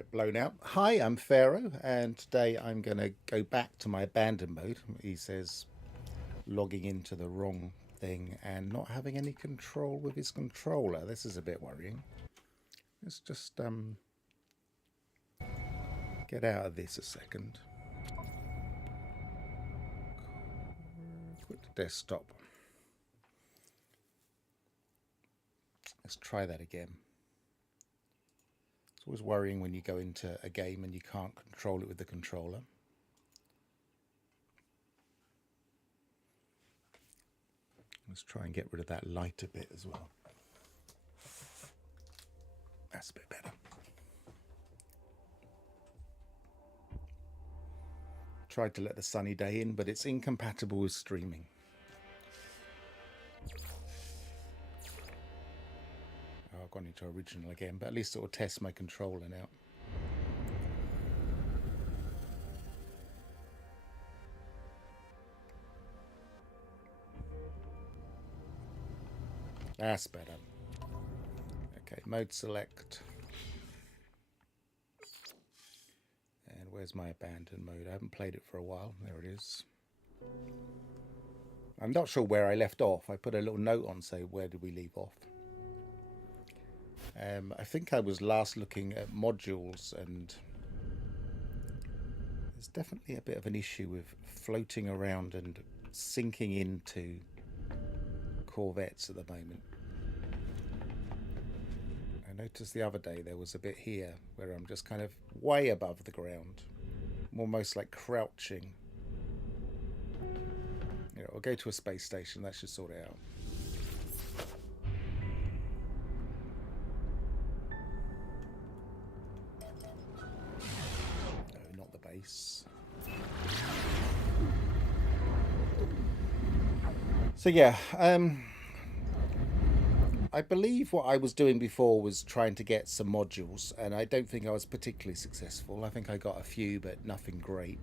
bit blown out. Hi, I'm Pharaoh, and today I'm going to go back to my abandon mode. He says logging into the wrong thing and not having any control with his controller. This is a bit worrying. Let's just get out of this a second. Quit the desktop. Let's try that again. It's always worrying when you go into a game and you can't control it with the controller. Let's try and get rid of that light a bit as well. That's a bit better. Tried to let the sunny day in, but it's incompatible with streaming. Oh, I've gone into original again, but at least it will test my controller now. That's better. Okay, mode select. And where's my abandoned mode? I haven't played it for a while. There it is. I'm not sure where I left off. I put a little note on, say, where did we leave off? I think I was last looking at modules, and there's definitely a bit of an issue with floating around and sinking into Corvettes at the moment. I noticed the other day there was a bit here where I'm just kind of way above the ground, almost like crouching. You know, I'll go to a space station, that should sort it out. No, not the base. So yeah, I believe what I was doing before was trying to get some modules, and I don't think I was particularly successful. I think I got a few, but nothing great.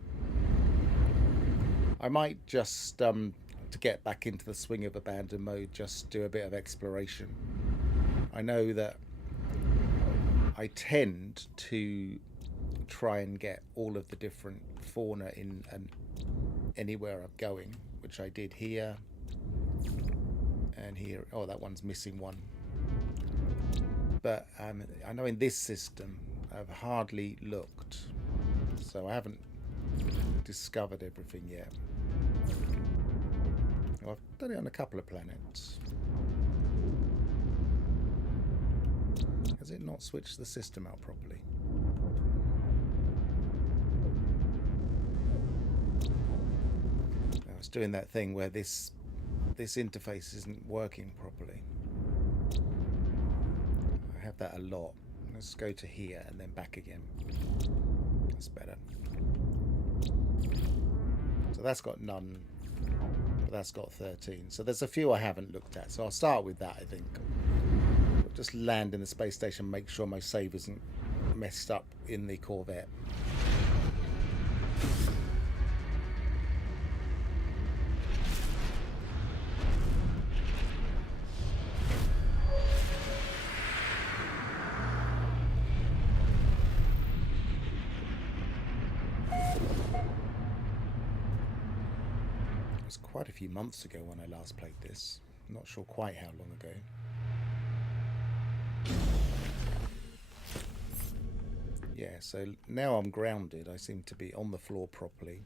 I might just, to get back into the swing of abandon mode, just do a bit of exploration. I know that I tend to try and get all of the different fauna in anywhere I'm going, which I did here. And here, oh, that one's missing one. But I know in this system I've hardly looked, so I haven't discovered everything yet. Well, I've done it on a couple of planets. Has it not switched the system out properly? I was doing that thing where this interface isn't working properly. I have that a lot. Let's go to here and then back again. That's better. So that's got none, but that's got 13. So there's a few I haven't looked at. So I'll start with that, I think. I'll just land in the space station, make sure my save isn't messed up in the Corvette. Quite a few months ago when I last played this. I'm not sure quite how long ago. Yeah, so now I'm grounded. I seem to be on the floor properly.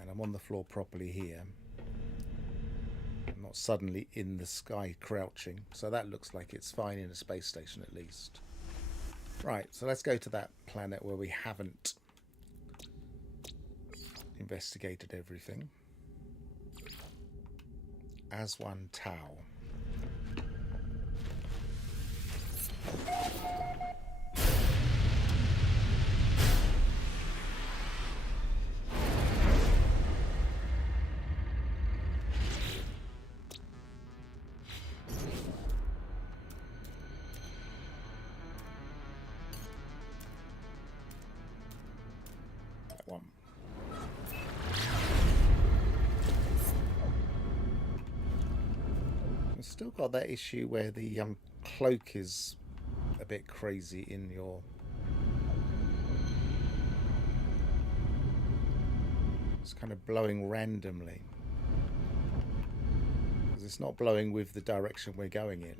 And I'm on the floor properly here. I'm not suddenly in the sky crouching. So that looks like it's fine in a space station at least. Right, so let's go to that planet where we haven't investigated everything. Aswan Tau. That one. I've still got that issue where the cloak is a bit crazy in your... It's kind of blowing randomly. Because it's not blowing with the direction we're going in.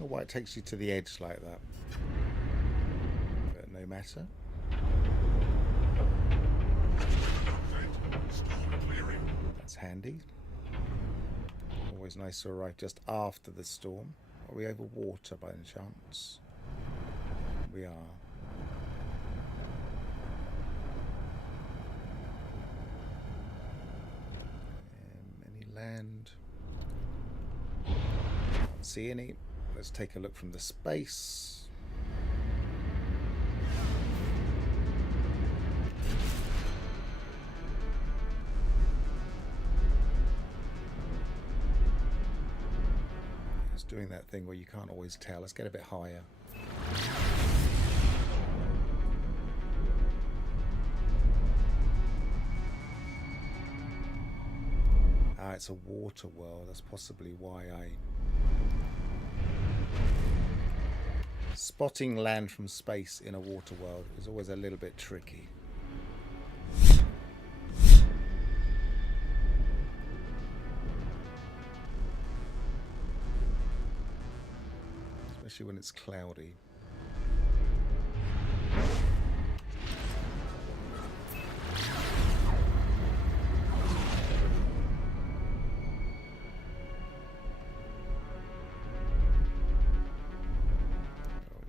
Why it takes you to the edge like that, but no matter. That's handy. Always nice to arrive just after the storm. Are we over water by any chance? We are. Any land? Can't see any. Let's take a look from the space. It's doing that thing where you can't always tell. Let's get a bit higher. Ah, it's a water world. That's possibly why I... Spotting land from space in a water world is always a little bit tricky. Especially when it's cloudy.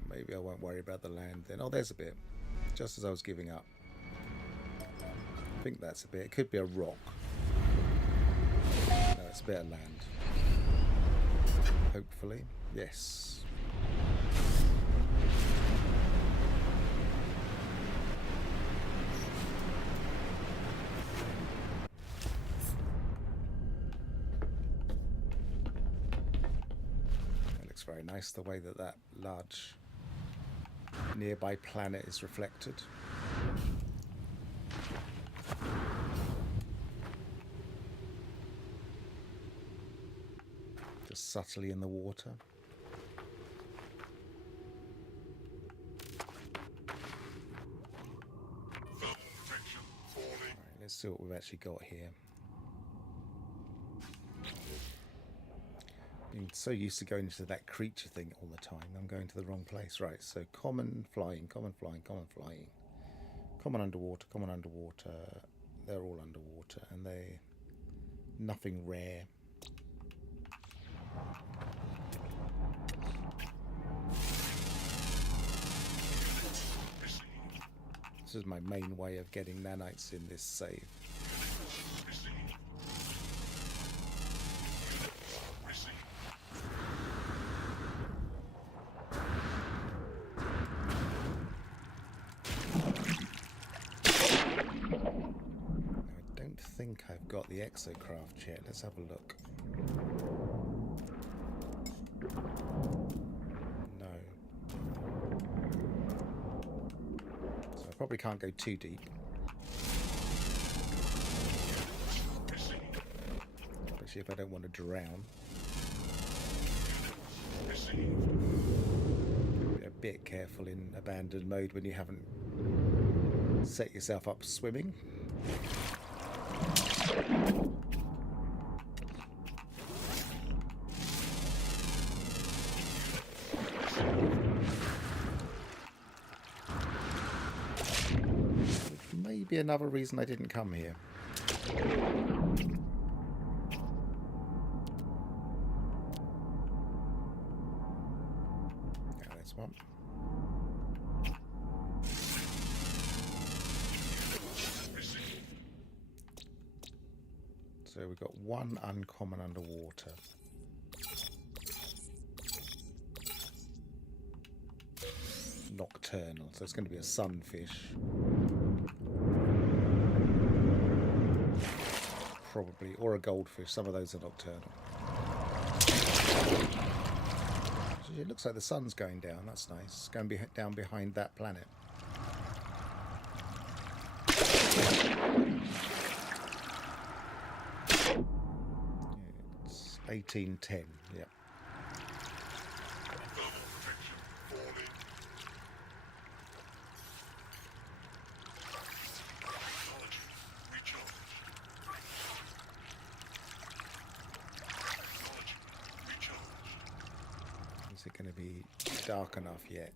Maybe I won't worry about the land then. Oh, there's a bit. Just as I was giving up. I think that's a bit. It could be a rock. No, it's a bit of land. Hopefully. Yes. That looks very nice, the way that that large nearby planet is reflected. Just subtly in the water. Right, let's see what we've actually got here. I'm so used to going into that creature thing all the time. I'm going to the wrong place. Right, so common flying, common flying, common flying. Common underwater, common underwater. They're all underwater and they... Nothing rare. This is my main way of getting nanites in this save. I think I've got the exocraft yet. Let's have a look. No. So I probably can't go too deep. Especially if I don't want to drown. Be a bit careful in abandoned mode when you haven't set yourself up swimming. Which may be another reason I didn't come here. Yeah, that's one. So we've got one uncommon underwater. Nocturnal, so it's going to be a sunfish. probably, or a goldfish. Some of those are nocturnal. It looks like the sun's going down. That's nice. It's going down behind that planet. It's 1810. Yeah. Is it going to be dark enough yet?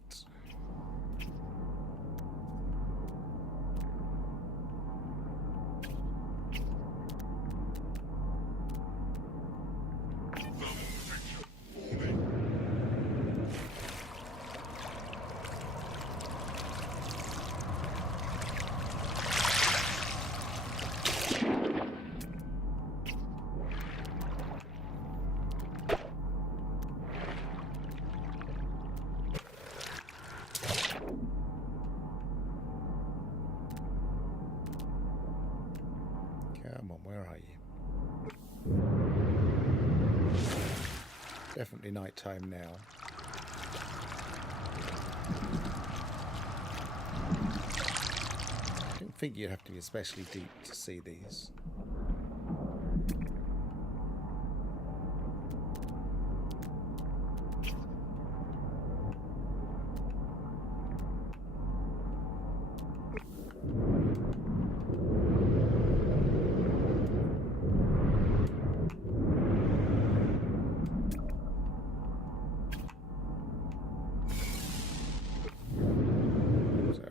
Come on, where are you? Definitely night time now. I didn't think you'd have to be especially deep to see these.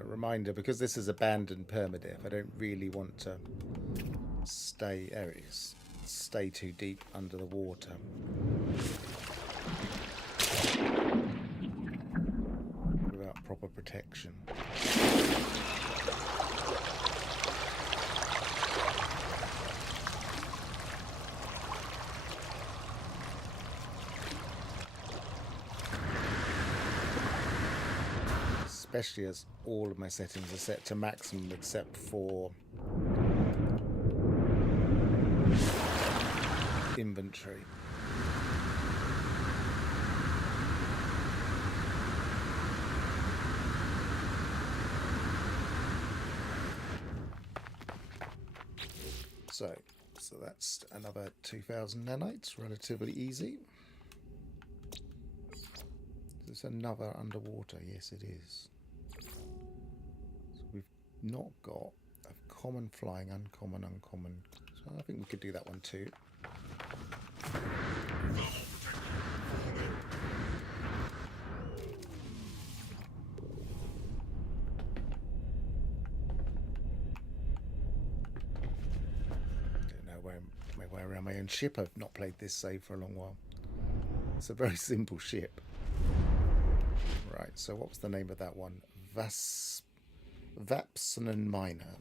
Reminder, because this is abandoned permadeath, I don't really want to stay too deep under the water. Without proper protection. Especially as all of my settings are set to maximum except for inventory. So that's another 2,000 nanites, relatively easy. Is this another underwater? Yes, it is. So we've not got a common flying, uncommon, uncommon. So I think we could do that one too. Don't know my way around my own ship. I've not played this save for a long while. It's a very simple ship. Right, so what was the name of that one? Vapsonen Minor.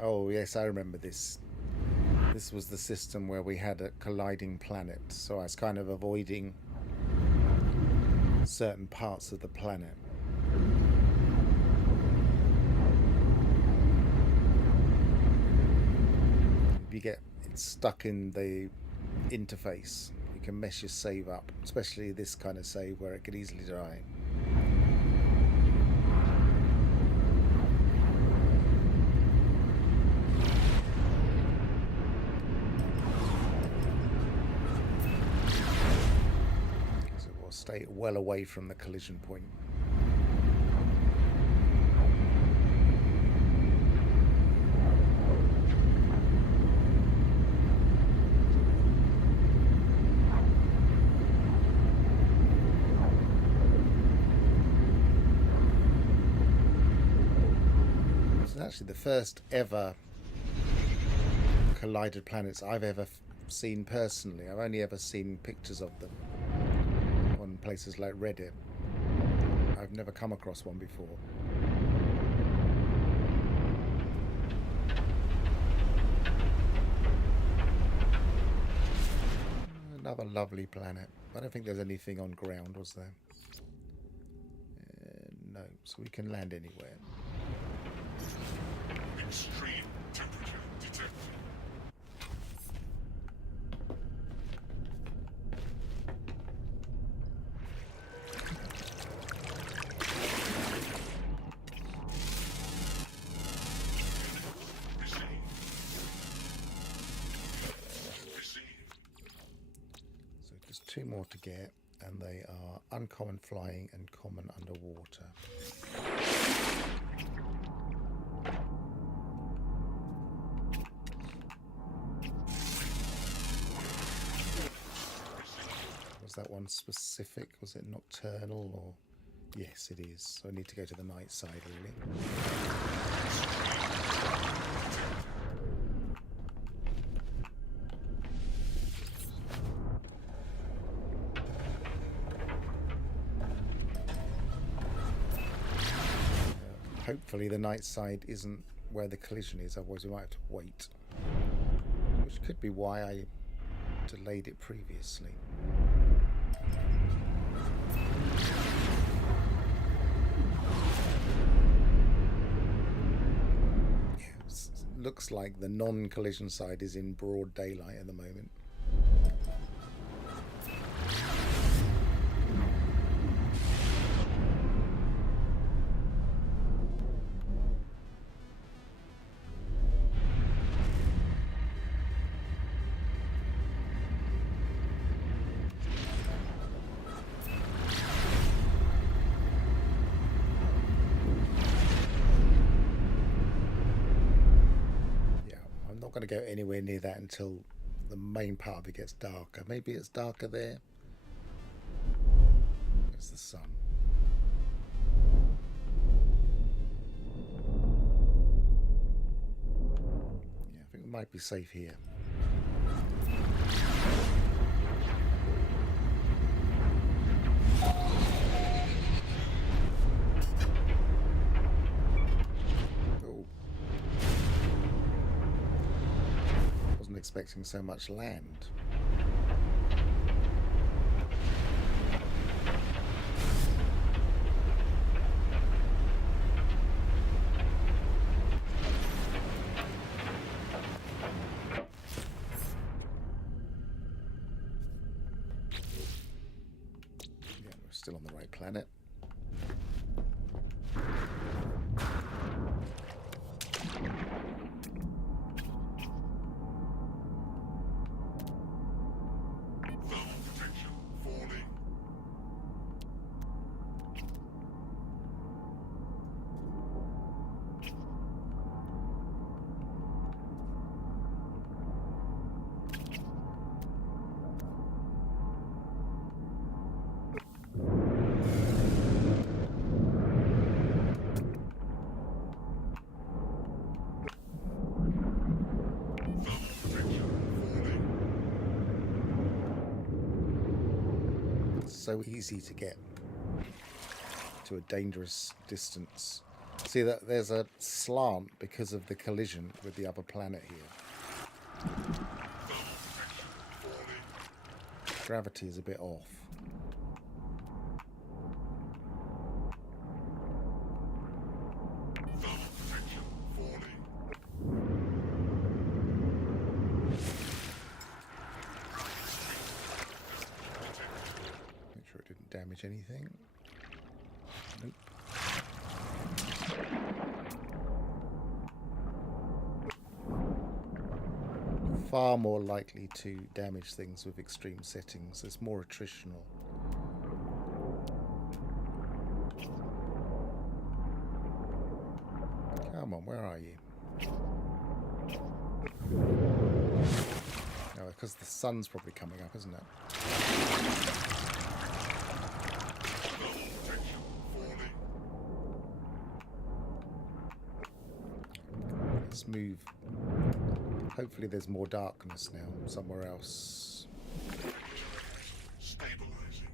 Oh yes, I remember this. This was the system where we had a colliding planet, so I was kind of avoiding certain parts of the planet. If you get stuck in the interface, you can mess your save up, especially this kind of save where it could easily die. Stay well away from the collision point. actually the first ever collided planets I've ever seen personally. I've only ever seen pictures of them on places like Reddit. I've never come across one before. Another lovely planet. I don't think there's anything on ground, was there? No, so we can land anywhere. Extreme temperature detected. So just 2 more to get, and they are uncommon flying and common underwater. Was that one specific? Was it nocturnal or? Yes, it is. So I need to go to the night side, really. Hopefully the night side isn't where the collision is, otherwise we might have to wait. Which could be why I delayed it previously. Looks like the non-collision side is in broad daylight at the moment. Going to go anywhere near that until the main part of it gets darker. Maybe it's darker there. There's the sun. Yeah, I think we might be safe here. Expecting so much land. Yeah, we're still on the right planet. So easy to get to a dangerous distance. See that there's a slant because of the collision with the other planet here. Gravity is a bit off. Damage anything? Nope. Far more likely to damage things with extreme settings. It's more attritional. Come on, where are you? Oh, because the sun's probably coming up, isn't it? Let's move. Hopefully there's more darkness now somewhere else. Stabilizing.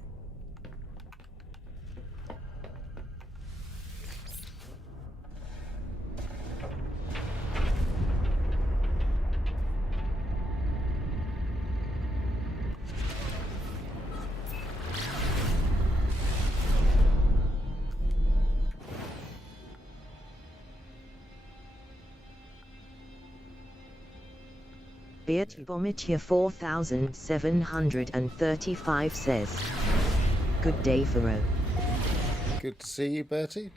Beatybomit 4735 says, "Good day, Faro." Good to see you, Bertie.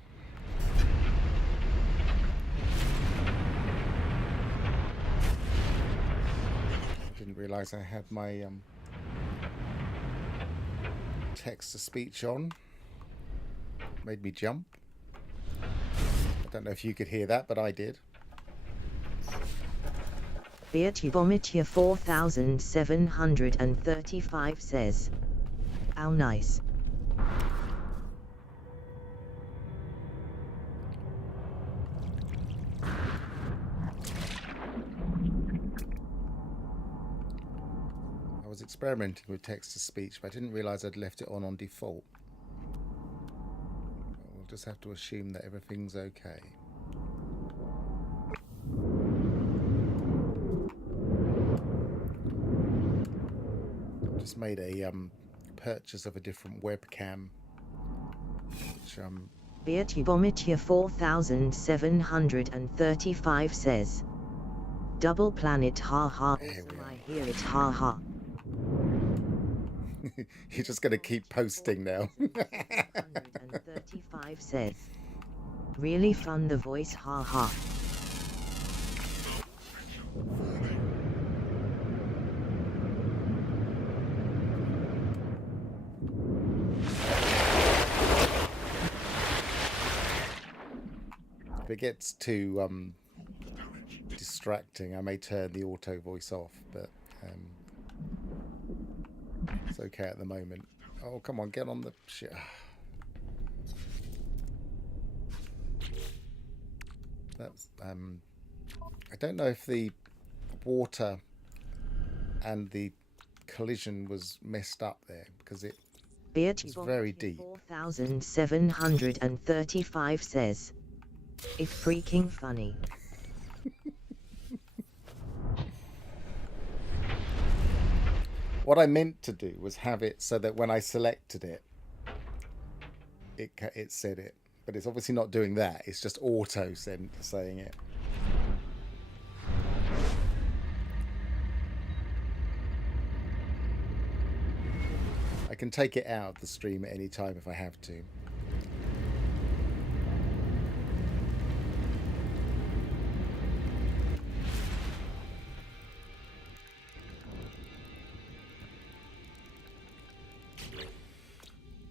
Didn't realise I had my text-to-speech on. Made me jump. I don't know if you could hear that, but I did. Beatybomit 4735 says, "How nice." I was experimenting with text-to-speech, but I didn't realise I'd left it on default. We'll just have to assume that everything's okay. Just made a purchase of a different webcam, which Beatybomit 4735 says, "Double planet, ha ha." Awesome, I hear it, ha ha. You're just going to keep posting now. 4735 says, "Really fun, the voice, ha ha." If it gets too distracting, I may turn the auto voice off, but it's okay at the moment. Oh, come on, get on the shit. That's I don't know if the water and the collision was messed up there, because it's very deep. 4735 says, "It's freaking funny." What I meant to do was have it so that when I selected it, it said it, but it's obviously not doing that. It's just auto saying it. I can take it out of the stream at any time if I have to.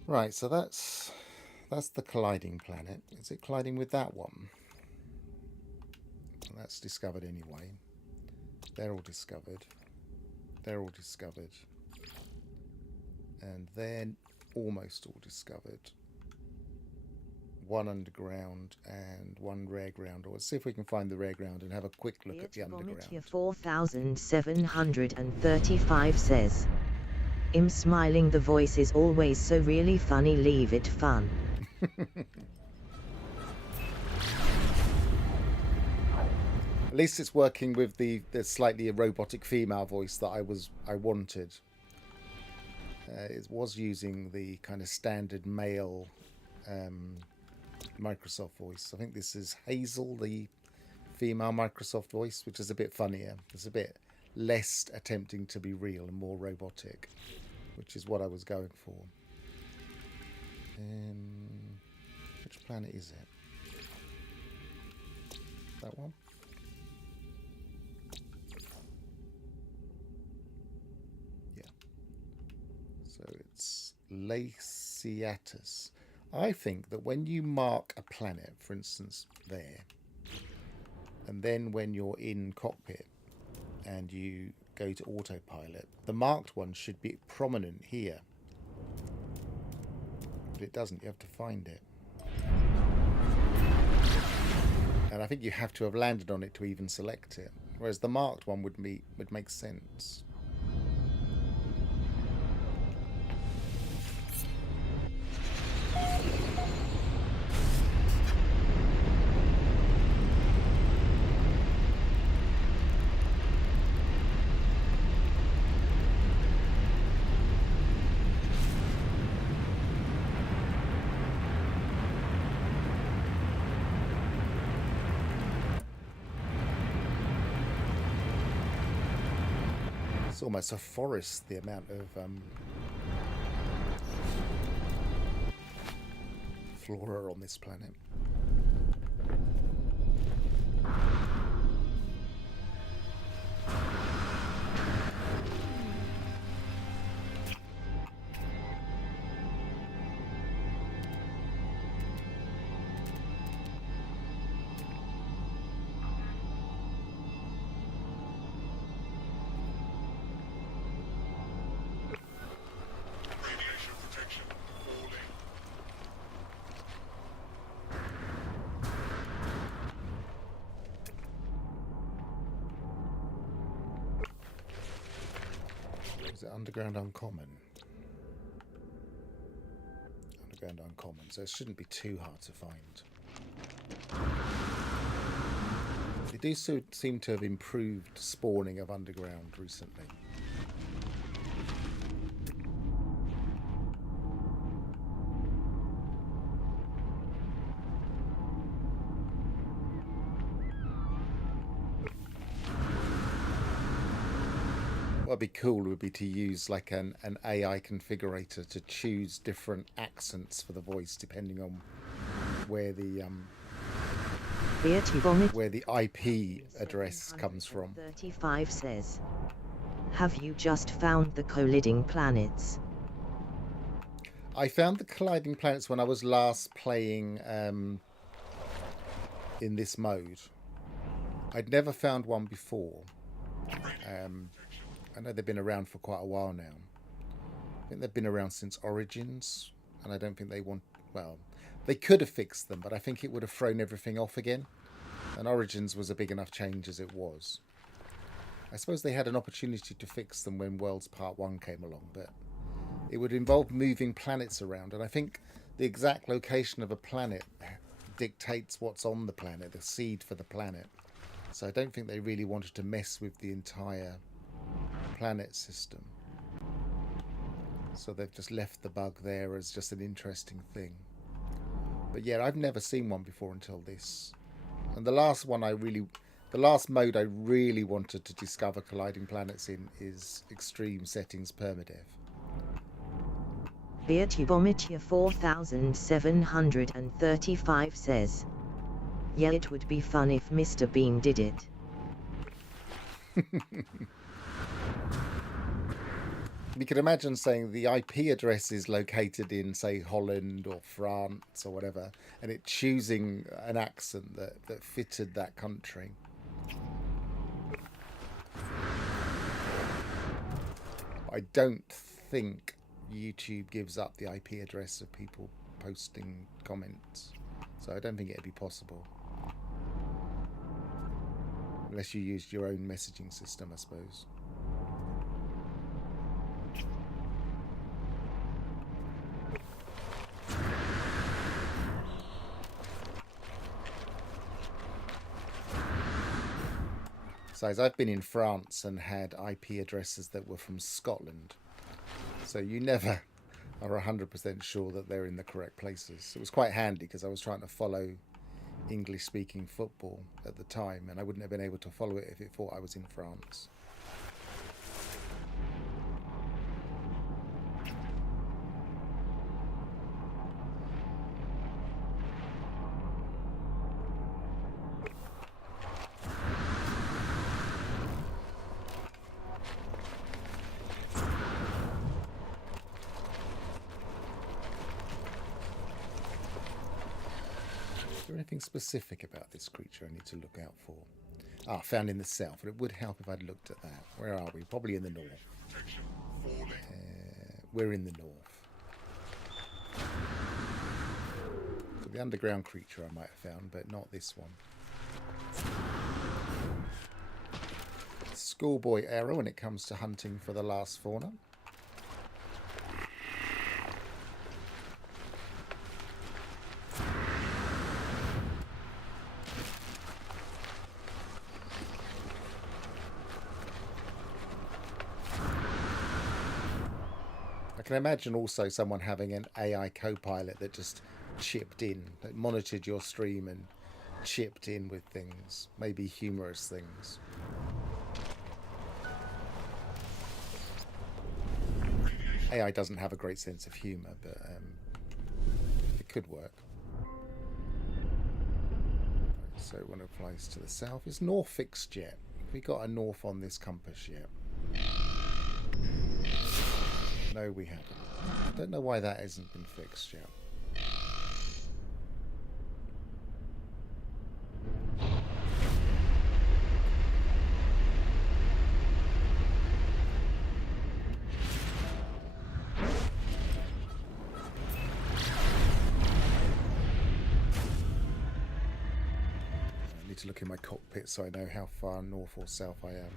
Right, so that's the colliding planet. Is it colliding with that one? That's discovered anyway. They're all discovered. They're all discovered. And they're almost all discovered. One underground and one rare ground. Or let's see if we can find the rare ground and have a quick look at the underground. 4735 says, "I'm smiling, the voice is always so really funny, leave it fun." At least it's working with the slightly robotic female voice that I wanted. It was using the kind of standard male Microsoft voice. I think this is Hazel, the female Microsoft voice, which is a bit funnier. It's a bit less attempting to be real and more robotic, which is what I was going for. Which planet is it? That one? Yeah. So it's Laciatus. I think that when you mark a planet, for instance, there, and then when you're in cockpit and you go to autopilot, the marked one should be prominent here. But it doesn't. You have to find it. And I think you have to have landed on it to even select it. Whereas the marked one would make sense. It's almost a forest, the amount of flora on this planet. Radiation protection falling. Is it underground uncommon? Underground uncommon, so it shouldn't be too hard to find. They do seem to have improved spawning of underground recently. What'd be cool would be to use like an AI configurator to choose different accents for the voice depending on where the IP address comes from. 35 says, have you just found the colliding planets? I found the colliding planets when I was last playing in this mode. I'd never found one before. I know they've been around for quite a while now. I think they've been around since Origins, and I don't think they want... Well, they could have fixed them, but I think it would have thrown everything off again. And Origins was a big enough change as it was. I suppose they had an opportunity to fix them when Worlds Part 1 came along, but it would involve moving planets around, and I think the exact location of a planet dictates what's on the planet, the seed for the planet. So I don't think they really wanted to mess with the entire planet system. So they've just left the bug there as just an interesting thing. But yeah, I've never seen one before until this. And the last mode I really wanted to discover colliding planets in is Extreme Settings Permadeath. Beartubometia 4735 says, yeah, it would be fun if Mr. Bean did it. You could imagine saying the IP address is located in, say, Holland or France or whatever, and it choosing an accent that fitted that country. I don't think YouTube gives up the IP address of people posting comments, so I don't think it'd be possible. Unless you used your own messaging system, I suppose. So as I've been in France and had IP addresses that were from Scotland, so you never are 100% sure that they're in the correct places. It was quite handy because I was trying to follow English-speaking football at the time, and I wouldn't have been able to follow it if it thought I was in France. Is there anything specific about this creature I need to look out for? Ah, found in the south. But it would help if I'd looked at that. Where are we? Probably in the north. We're in the north. So the underground creature I might have found, but not this one. Schoolboy error when it comes to hunting for the last fauna. I can imagine also someone having an AI co-pilot that just chipped in, that monitored your stream and chipped in with things, maybe humorous things. AI doesn't have a great sense of humour, but it could work. So when it applies to the south, is north fixed yet? Have we got a north on this compass yet? No, we haven't. I don't know why that hasn't been fixed yet. I need to look in my cockpit so I know how far north or south I am.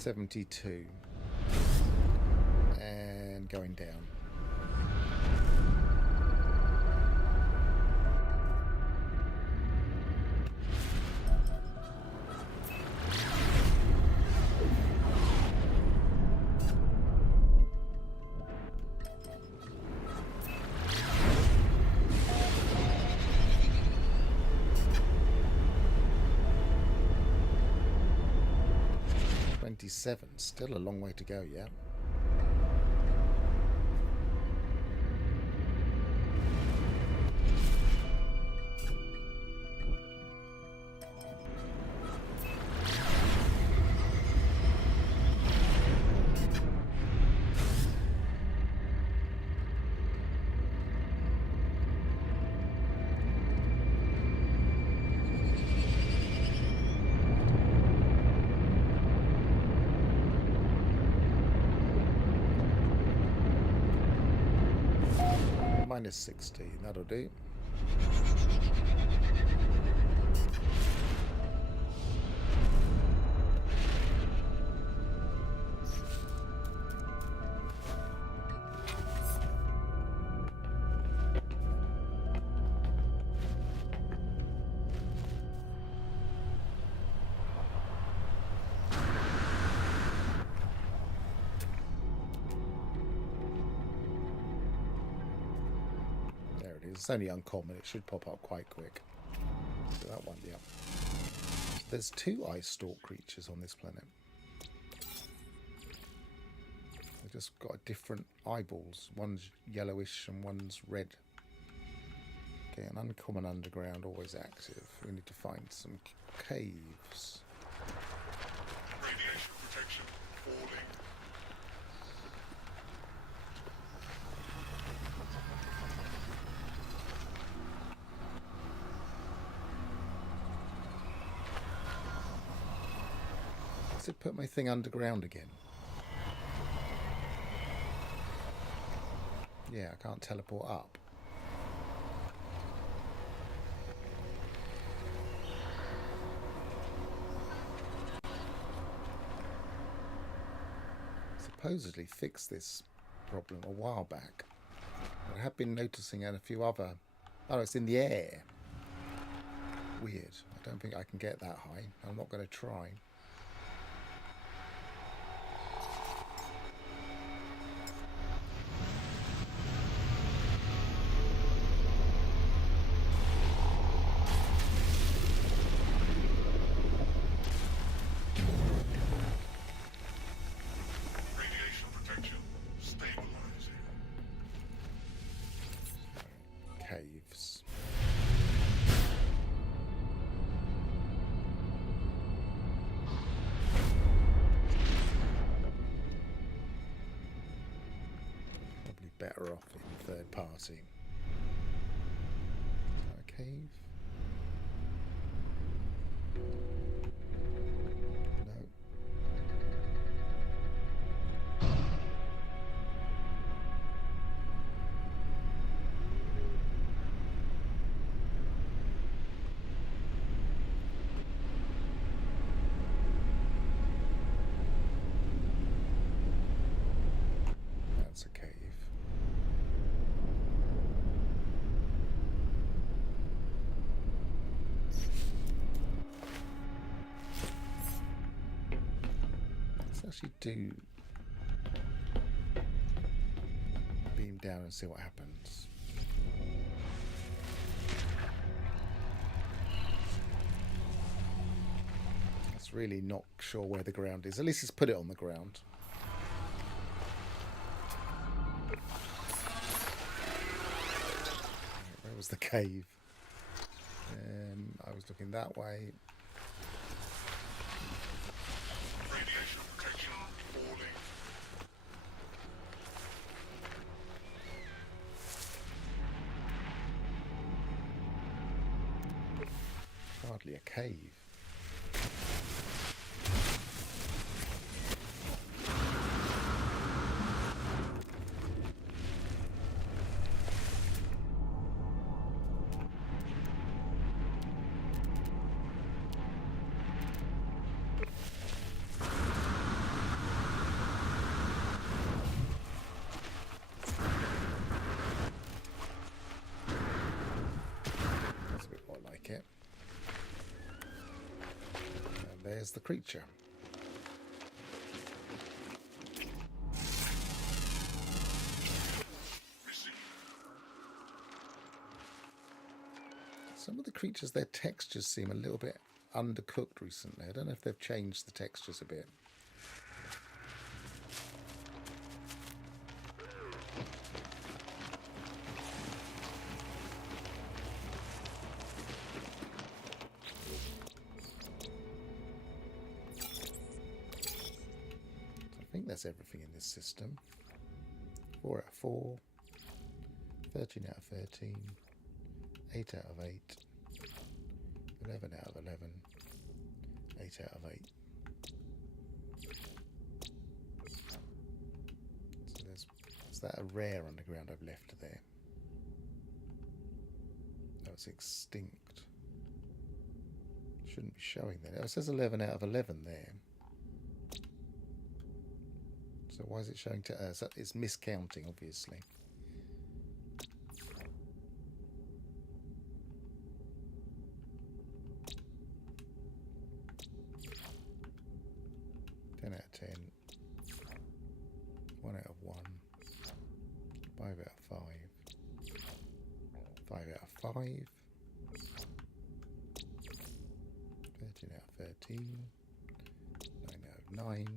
.72 and going down. Still a long way to go, yeah. Minus 60, that'll do. It's only uncommon, it should pop up quite quick. So that one, yeah. There's 2 ice stalk creatures on this planet. They've just got different eyeballs. One's yellowish and one's red. Okay, an uncommon underground, always active. We need to find some caves. Radiation protection falling. Does it put my thing underground again? Yeah, I can't teleport up. Supposedly fixed this problem a while back. I have been noticing and a few other... Oh, it's in the air. Weird. I don't think I can get that high. I'm not going to try. Caves. Probably better off in third party. Is that a cave? No. actually do beam down and see what happens. It's really not sure where the ground is. At least it's put it on the ground. Where was the cave? I was looking that way. Radiation protection falling. Hardly a cave. That's a bit more like it. And there's the creature. Receive. Some of the creatures, their textures seem a little bit undercooked recently. I don't know if they've changed the textures a bit. I think that's everything in this system. 4 out of 4, 13 out of 13, 8 out of 8, 11 out of 11, 8 out of 8. So is that a rare underground I've left there? No, it's extinct. Shouldn't be showing that. Oh, it says 11 out of 11 there. So why is it showing to us? It's miscounting, obviously. Ten out of 10. 1 out of 1. 5 out of 5. 5 out of 5. 13 out of 13. 9 out of 9.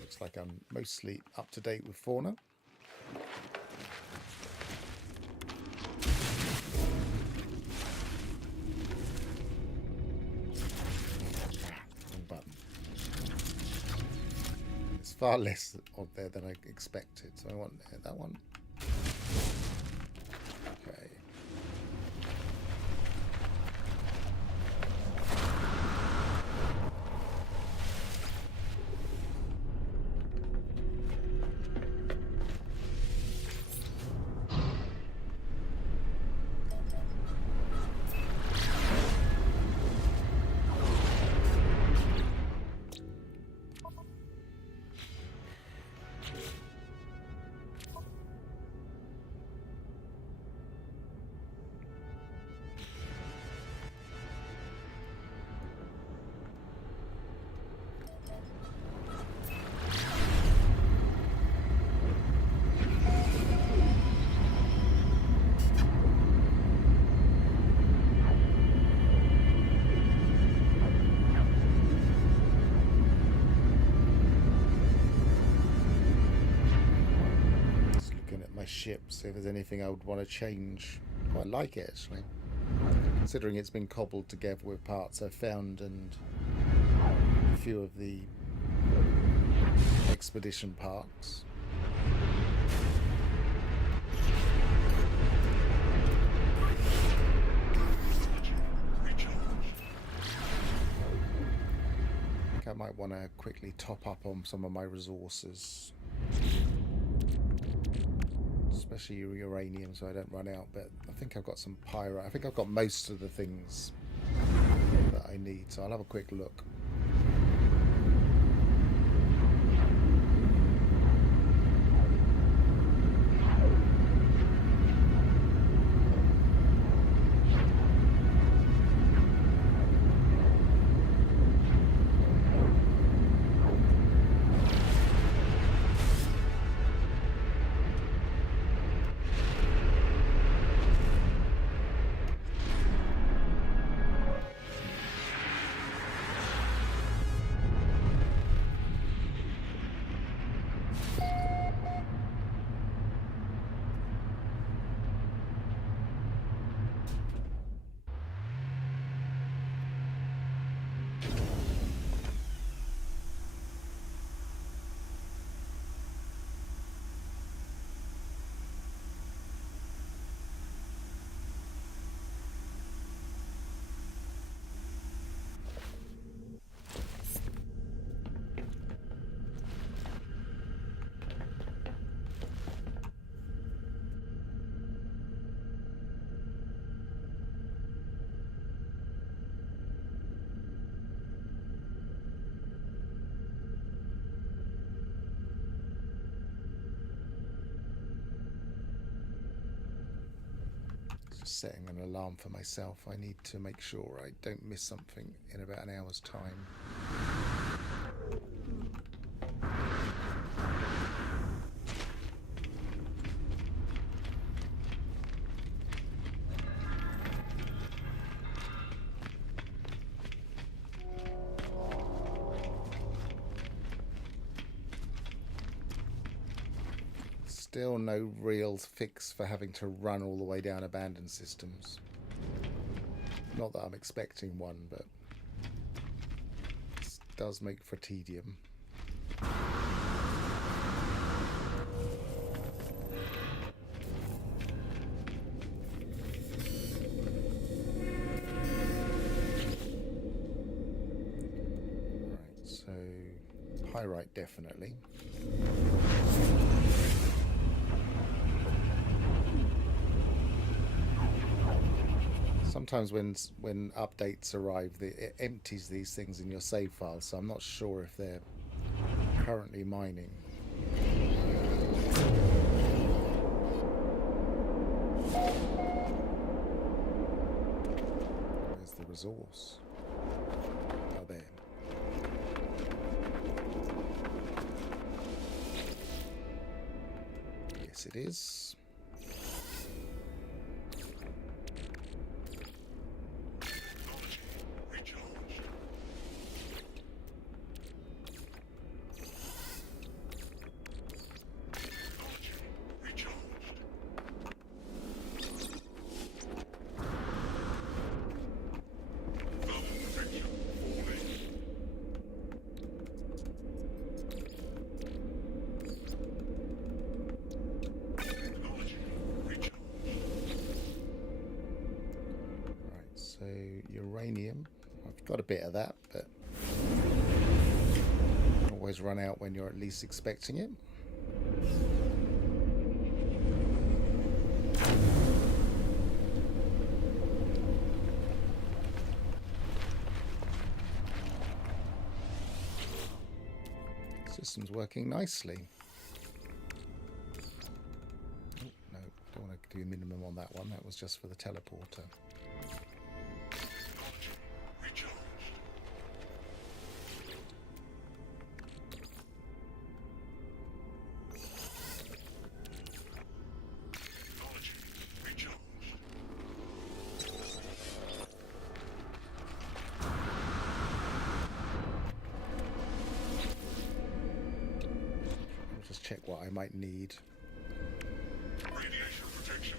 Looks like I'm mostly up to date with fauna. Wrong button. It's far less on there than I expected, so I want that one. Okay. Ship, see if there's anything I would want to change. Quite like it actually, considering it's been cobbled together with parts I found and a few of the expedition parts. I think I might want to quickly top up on some of my resources, especially uranium, so I don't run out. But I think I've got some pyrite. I think I've got most of the things that I need, so I'll have a quick look. Just setting an alarm for myself. I need to make sure I don't miss something in about an hour's time. Still no real fix for having to run all the way down abandoned systems. Not that I'm expecting one, but it does make for tedium. Right, so pyrite definitely. Sometimes when updates arrive, it empties these things in your save file, so I'm not sure if they're currently mining. Where's the resource? Oh, there. Yes, it is. So uranium, I've got a bit of that, but always run out when you're at least expecting it. System's working nicely. Oh, no, don't want to do a minimum on that one. That was just for the teleporter. Check what I might need. Radiation protection.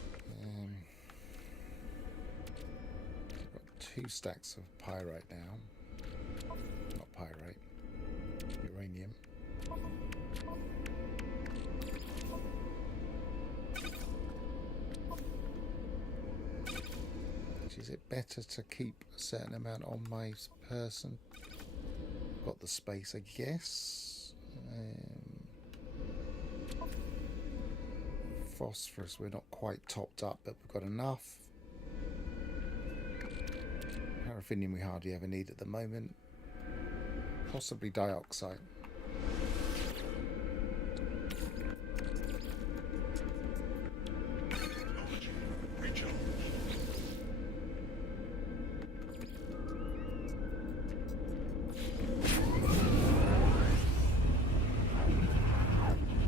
I've got 2 stacks of pyrite now. Not pyrite. Uranium. Is it better to keep a certain amount on my person? Got the space, I guess. Phosphorus, we're not quite topped up, but we've got enough. Paraffinium we hardly ever need at the moment. Possibly dioxide.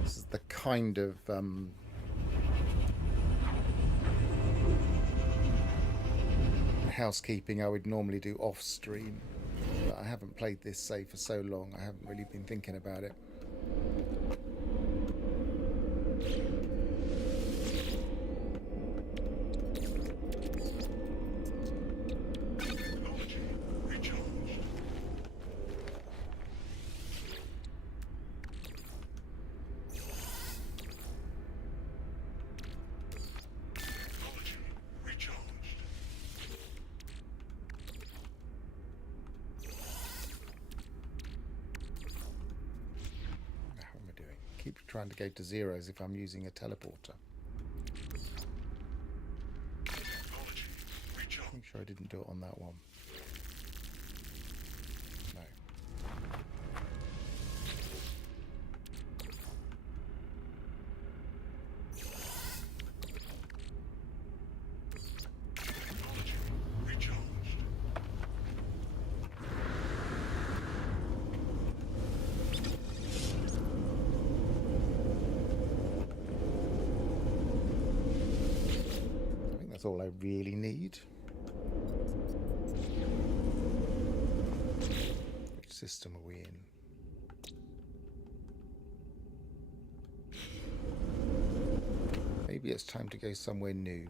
This is the kind of housekeeping I would normally do off stream, but I haven't played this save for so long, I haven't really been thinking about it. Trying to go to zeros if I'm using a teleporter. Make sure I didn't do it on that one. No. That's all I really need. Which system are we in? Maybe it's time to go somewhere new.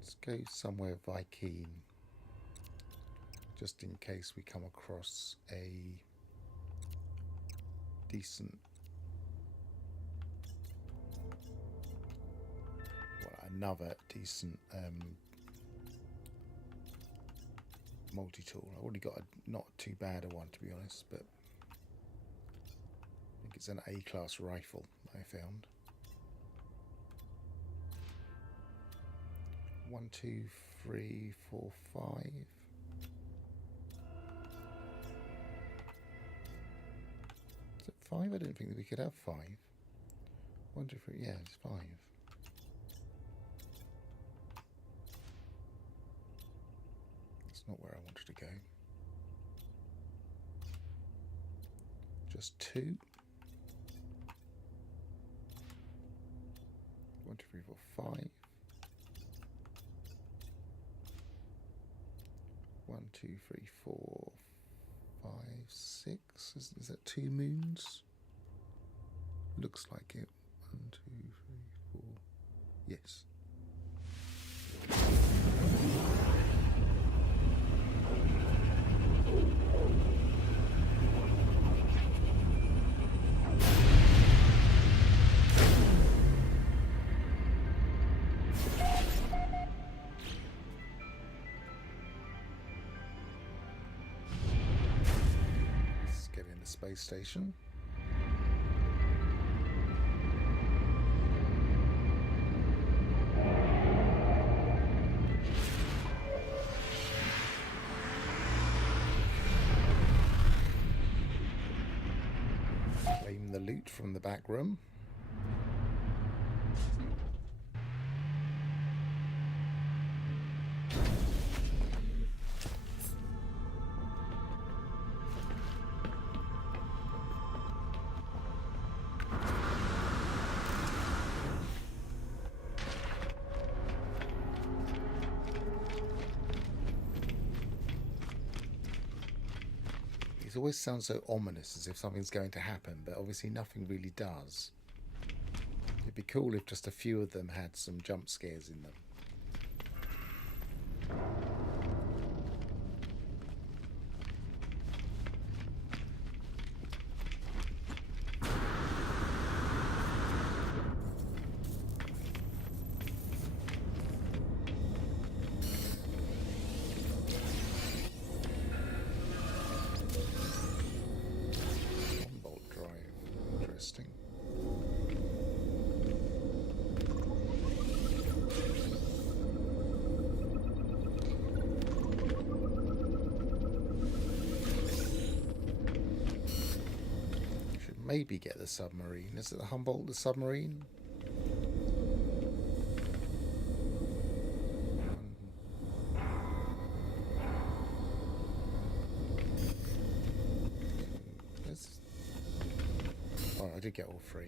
Let's go somewhere Viking, just in case we come across a decent, well, another decent multi-tool. I've already got a not too bad a one, to be honest, but I think it's an A-class rifle I found. 1, 2, 3, 4, 5. Is it 5? I didn't think that we could have 5. 1, 2, 3. Yeah, it's 5. That's not where I wanted to go. Just 2. 1, 2, 3, 4, 5. 1, 2, 3, 4, 5, 6. Is that 2 moons? Looks like it. 1, 2, 3, 4. Yes. Space station. Claim the loot from the back room. It always sounds so ominous, as if something's going to happen, but obviously nothing really does. It'd be cool if just a few of them had some jump scares in them. Maybe get the submarine. Is it the Humboldt, the submarine? Oh, I did get all 3.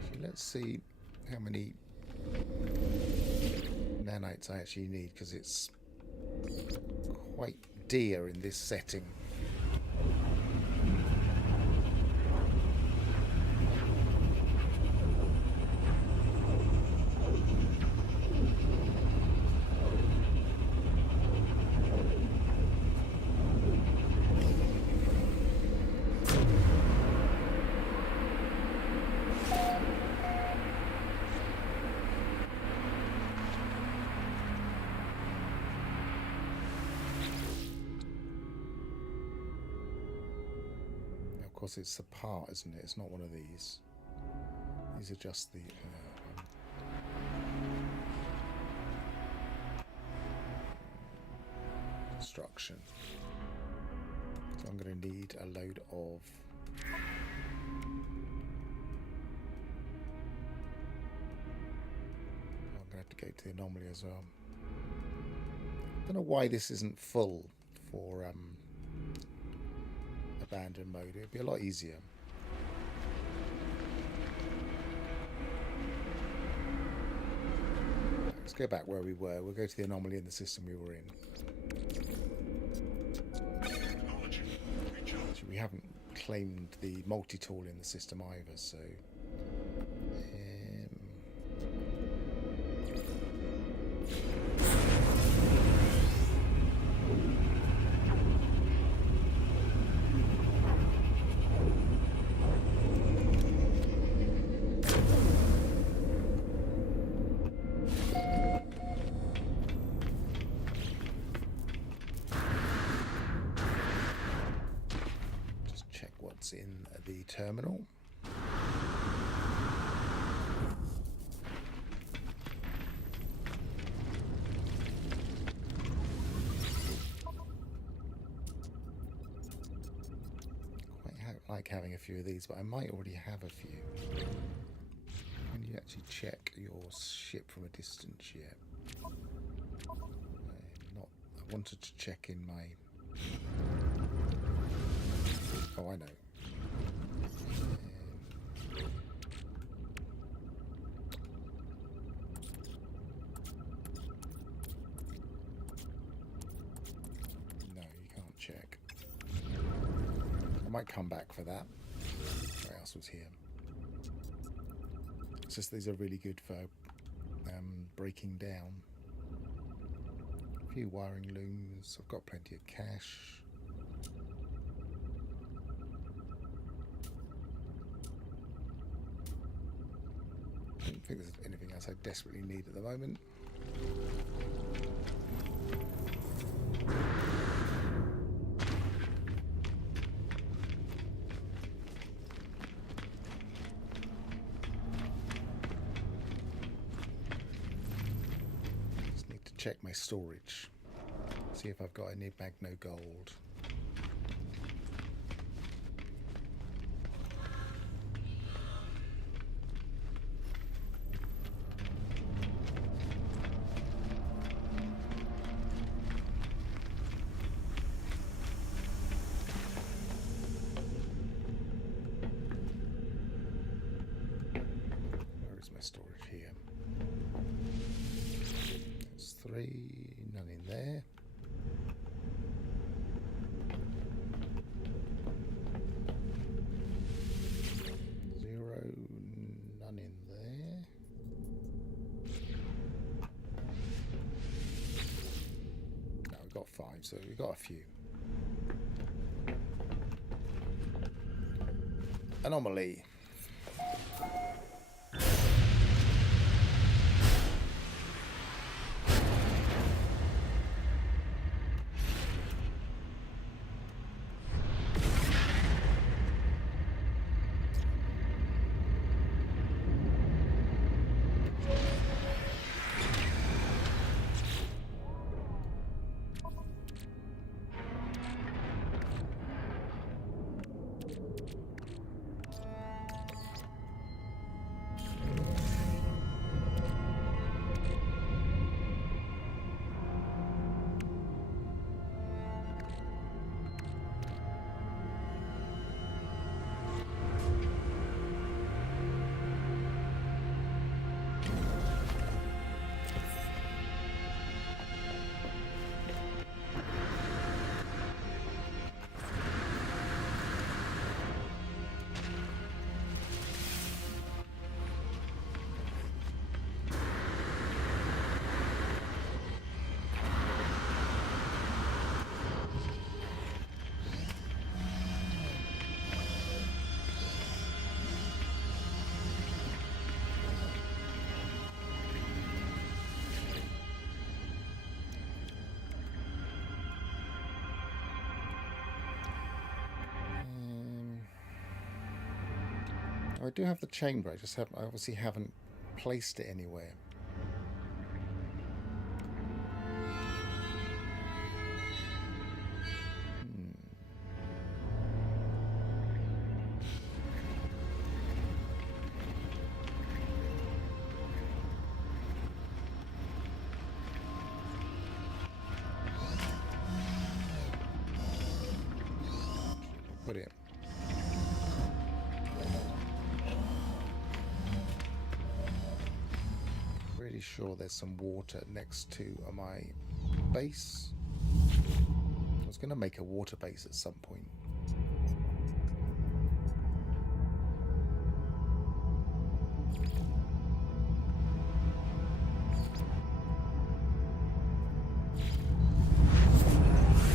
So let's see how many nanites I actually need, because it's quite dear in this setting. course, it's a part, isn't it? It's not one of these. These are just the construction. So I'm going to need a load of I'm going to have to go to the anomaly as well. I don't know why this isn't full for abandoned mode. It'd be a lot easier. Let's go back where we were. We'll go to the anomaly in the system we were in. Actually, we haven't claimed the multi-tool in the system either, so in the terminal. Quite like having a few of these, but I might already have a few. Can you actually check your ship from a distance yet? Not. I wanted to check in my. Oh, I know. No, you can't check. I might come back for that. What else was here? It's just these are really good for breaking down. A few wiring looms. I've got plenty of cash. I don't think there's anything else I desperately need at the moment. Just need to check my storage. See if I've got any Magno gold. My storage here. There's 3, none in there. Zero, none in there. No, we've got 5, so we've got a few. Anomaly. I do have the chamber, I obviously haven't placed it anywhere. Put it. Really sure there's some water next to my base. I was going to make a water base at some point.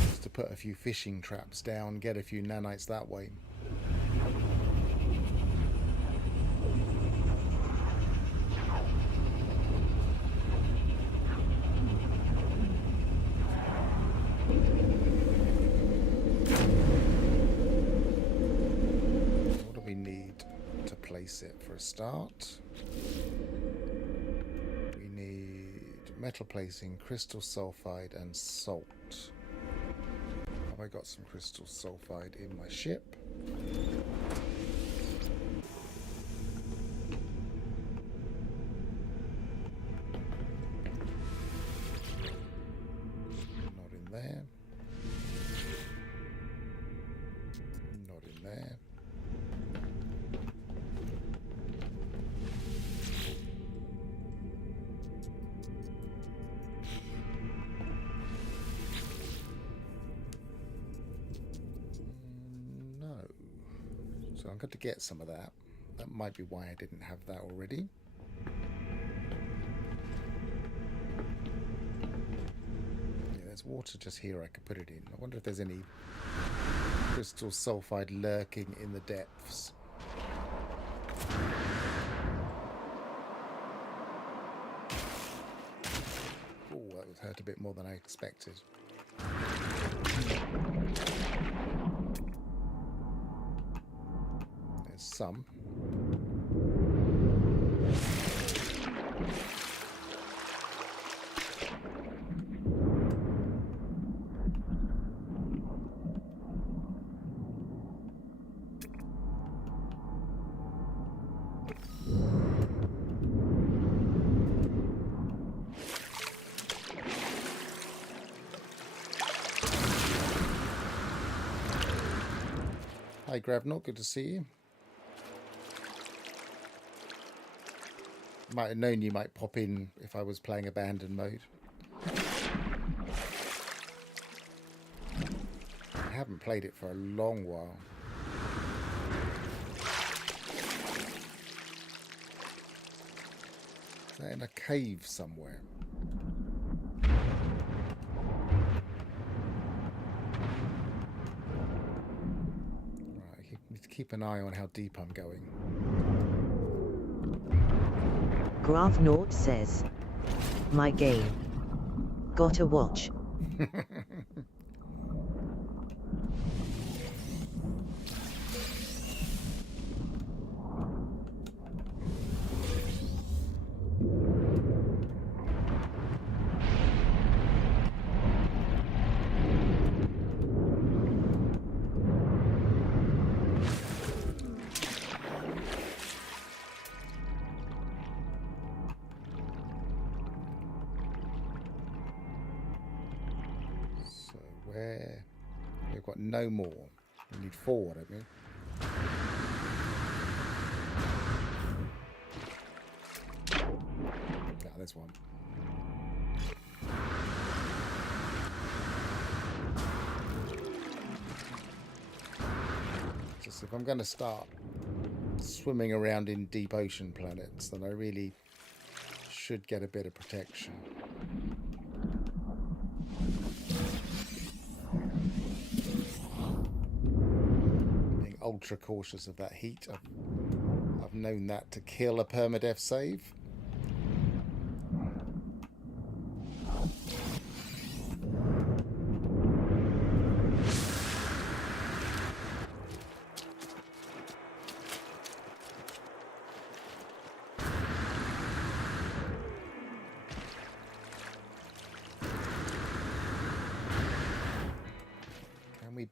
Just to put a few fishing traps down, get a few nanites that way. It for a start. We need metal placing, crystal sulfide and salt. Have I got some crystal sulfide in my ship? Not in there. Not in there. So I'm going to get some of that. That might be why I didn't have that already. Yeah, there's water just here I could put it in. I wonder if there's any crystal sulfide lurking in the depths. Oh, that was hurt a bit more than I expected. Some. Hi Gravnor, good to see you. Might have known you might pop in if I was playing abandoned mode. I haven't played it for a long while. Is that in a cave somewhere? Right, I need to keep an eye on how deep I'm going. Gravnort says, my game. Gotta watch. Where we've got no more. We need 4, don't we? Yeah, there's one. Just if I'm going to start swimming around in deep ocean planets, then I really should get a bit of protection. Ultra cautious of that heat. I've known that to kill a permadeath save.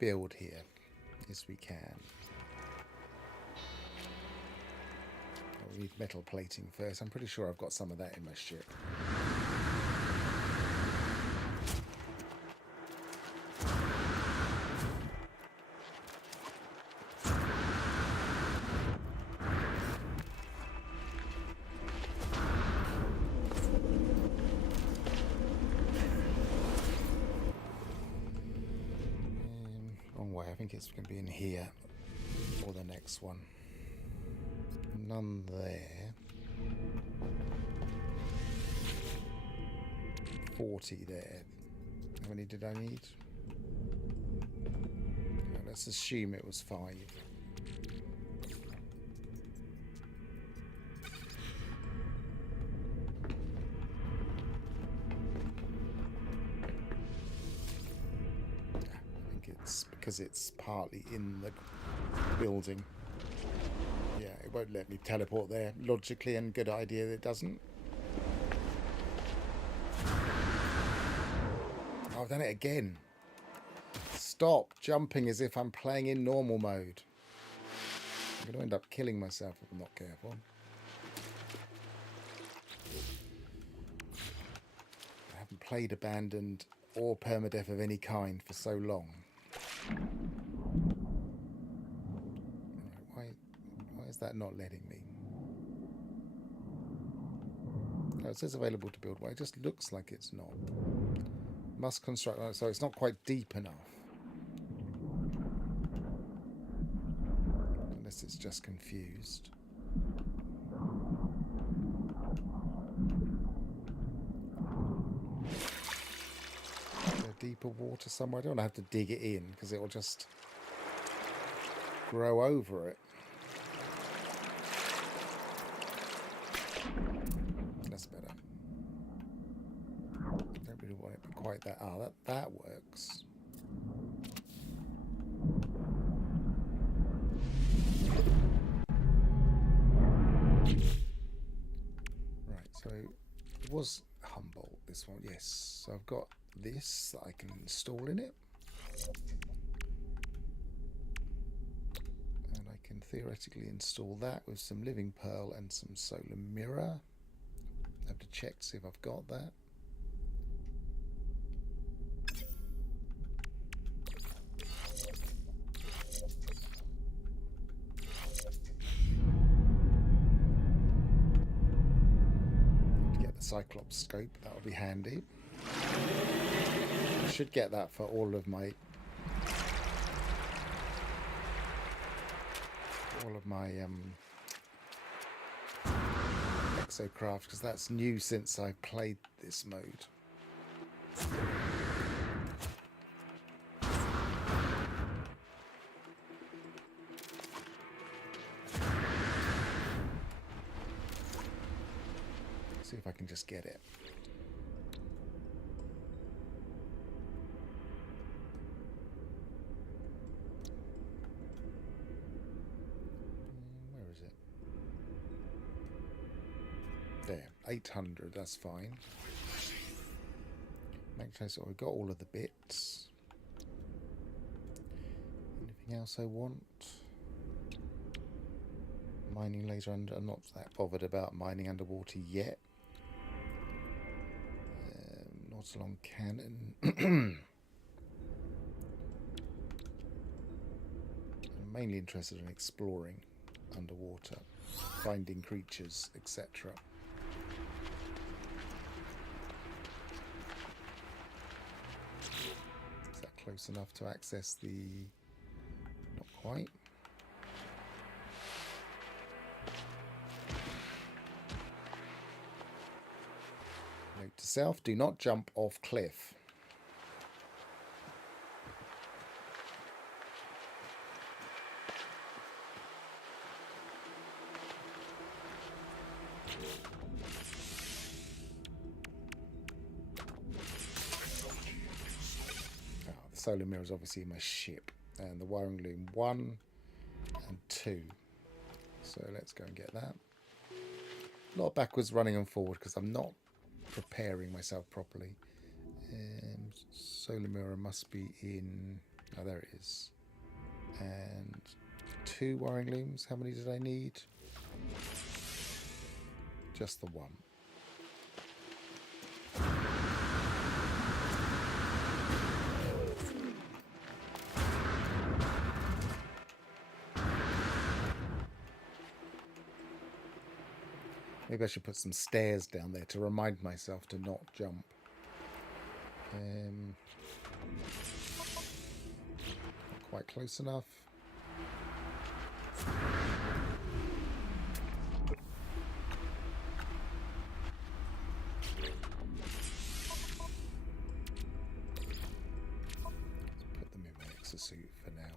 build here. Yes, we can. We need metal plating first. I'm pretty sure I've got some of that in my ship. Wrong way. I think it's going to be in here or the next one. None there. 40 there. How many did I need? Let's assume it was 5. I think it's because it's partly in the building. Yeah, it won't let me teleport there logically, and good idea that it doesn't. Oh, I've done it again. Stop jumping as if I'm playing in normal mode. I'm going to end up killing myself if I'm not careful. I haven't played Abandoned or Permadeath of any kind for so long. Why is that not letting me? Oh, it says available to build. Well, it just looks like it's not. Must construct, so it's not quite deep enough. Unless it's just confused. Is there deeper water somewhere? I don't want to have to dig it in because it will just grow over it. That's better. I don't really want it quite that. Ah, that works. Right, so it was humble, this one, yes. So I've got this that I can install in it. And I can theoretically install that with some living pearl and some solar mirror. I have to check to see if I've got that. Cyclops scope, that would be handy. I should get that for all of my exocraft, because that's new since I played this mode. See if I can just get it. Where is it? There, 800, that's fine. Make sure so we've got all of the bits. Anything else I want? Mining laser under. I'm not that bothered about mining underwater yet. Nautilon cannon. I'm mainly interested in exploring underwater, finding creatures, etc. Is that close enough to access the... Not quite. Note to self, do not jump off cliff. Oh, the solar mirror is obviously my ship, and the wiring loom 1 and 2. So let's go and get that. A lot of backwards running and forward because I'm not preparing myself properly. Solar mirror must be in Oh, there it is. And 2 wiring looms. How many did I need? Just the 1. Maybe I should put some stairs down there to remind myself to not jump. Not quite close enough. Put them in my exosuit for now.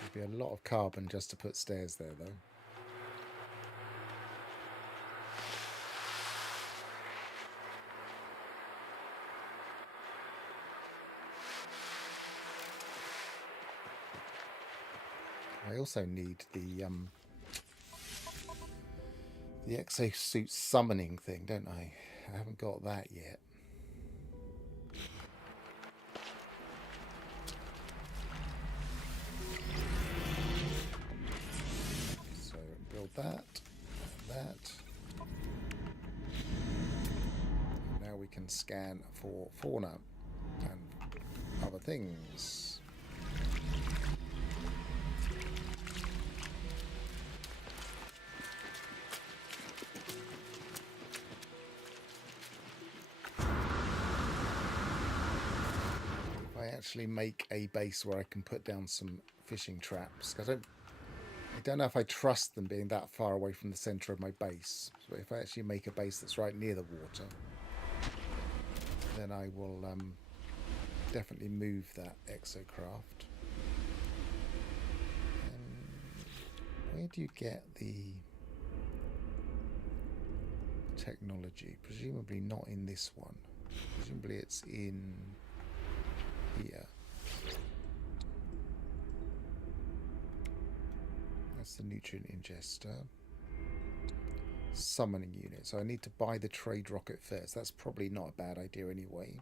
There'd be a lot of carbon just to put stairs there, though. I also need the exosuit summoning thing, don't I? I haven't got that yet. So build that, and that. Now we can scan for fauna and other things. Actually make a base where I can put down some fishing traps. I don't know if I trust them being that far away from the center of my base. So if I actually make a base that's right near the water, then I will definitely move that exocraft. Where do you get the technology? Presumably not in this one. Presumably it's in here. That's the nutrient ingester. Summoning unit. So I need to buy the trade rocket first. That's probably not a bad idea anyway.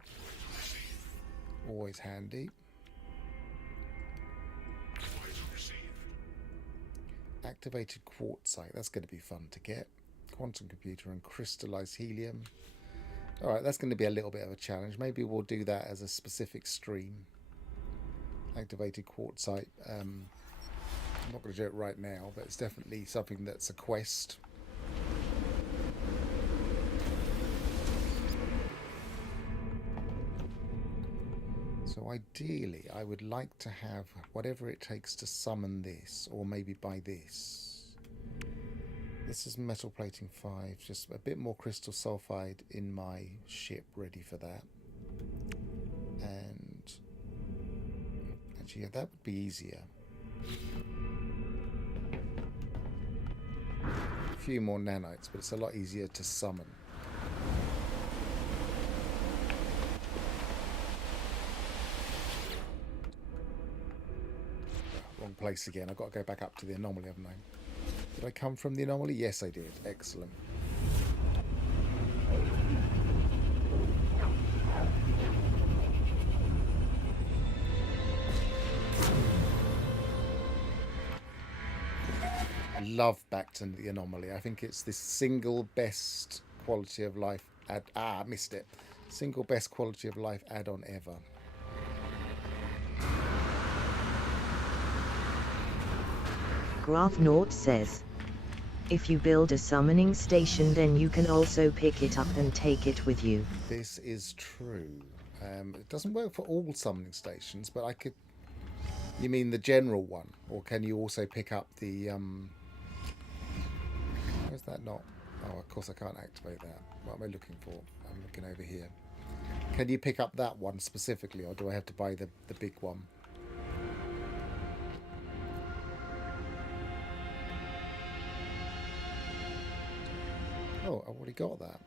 Always handy. Activated quartzite. That's going to be fun to get. Quantum computer and crystallized helium. Alright, that's going to be a little bit of a challenge. Maybe we'll do that as a specific stream. Activated quartzite. I'm not going to do it right now, but it's definitely something that's a quest. So ideally, I would like to have whatever it takes to summon this, or maybe buy this. This is metal plating 5, just a bit more crystal sulfide in my ship ready for that. And actually, yeah, that would be easier. A few more nanites, but it's a lot easier to summon. Wrong place again. I've got to go back up to the anomaly, haven't I? Did I come from the anomaly? Yes, I did. Excellent. I love back to the anomaly. I think it's the single best quality of life missed it. Single best quality of life add-on ever. Graphnort says, if you build a summoning station, then you can also pick it up and take it with you. This is true. It doesn't work for all summoning stations, but I could... You mean the general one? Or can you also pick up the... Where's that not? Oh, of course I can't activate that. What am I looking for? I'm looking over here. Can you pick up that one specifically, or do I have to buy the big one? Oh, I've already got that.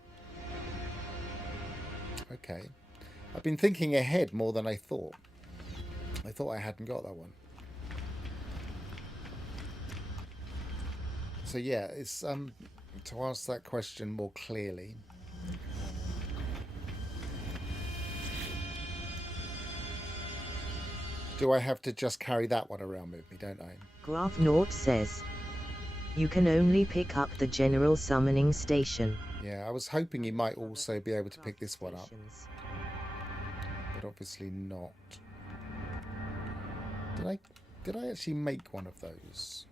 Okay. I've been thinking ahead more than I thought. I thought I hadn't got that one. So yeah, it's to answer that question more clearly. Do I have to just carry that one around with me, don't I? Graph Naught says, you can only pick up the general summoning station. Yeah, I was hoping you might also be able to pick this one up, but obviously not. Did I actually make one of those?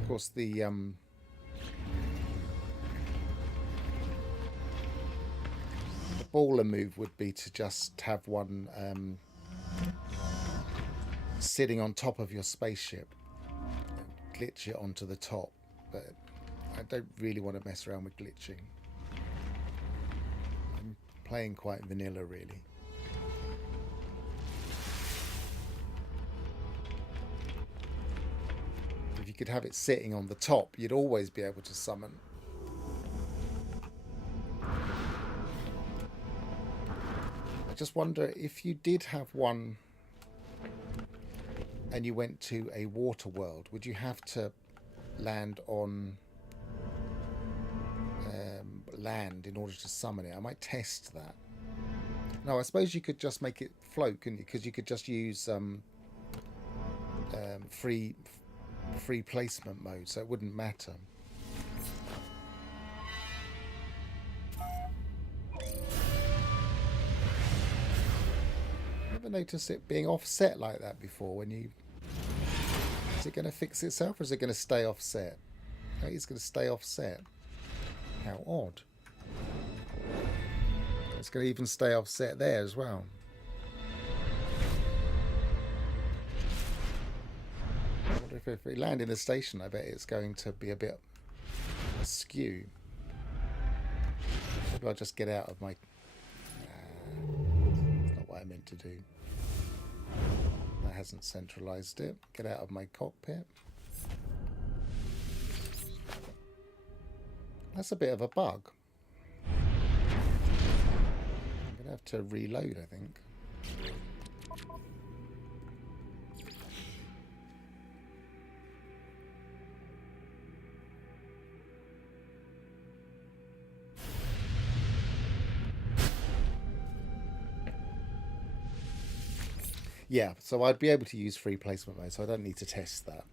Of course, the baller move would be to just have one sitting on top of your spaceship, glitch it onto the top, but I don't really want to mess around with glitching. I'm playing quite vanilla, really. If you could have it sitting on the top, you'd always be able to summon. I just wonder if you did have one and you went to a water world, would you have to land on land in order to summon it? I might test that. No, I suppose you could just make it float, couldn't you? Because you could just use free placement mode, so it wouldn't matter. Never noticed it being offset like that before. When you, is it going to fix itself, or is it going to stay offset? No, it's going to stay offset. How odd. It's going to even stay offset there as well. I wonder if we land in the station, I bet it's going to be a bit askew. Maybe I'll just get out of my... not what I meant to do. That hasn't centralised it. Get out of my cockpit. That's a bit of a bug. I'm going to have to reload, I think. Yeah, so I'd be able to use free placement mode, so I don't need to test that.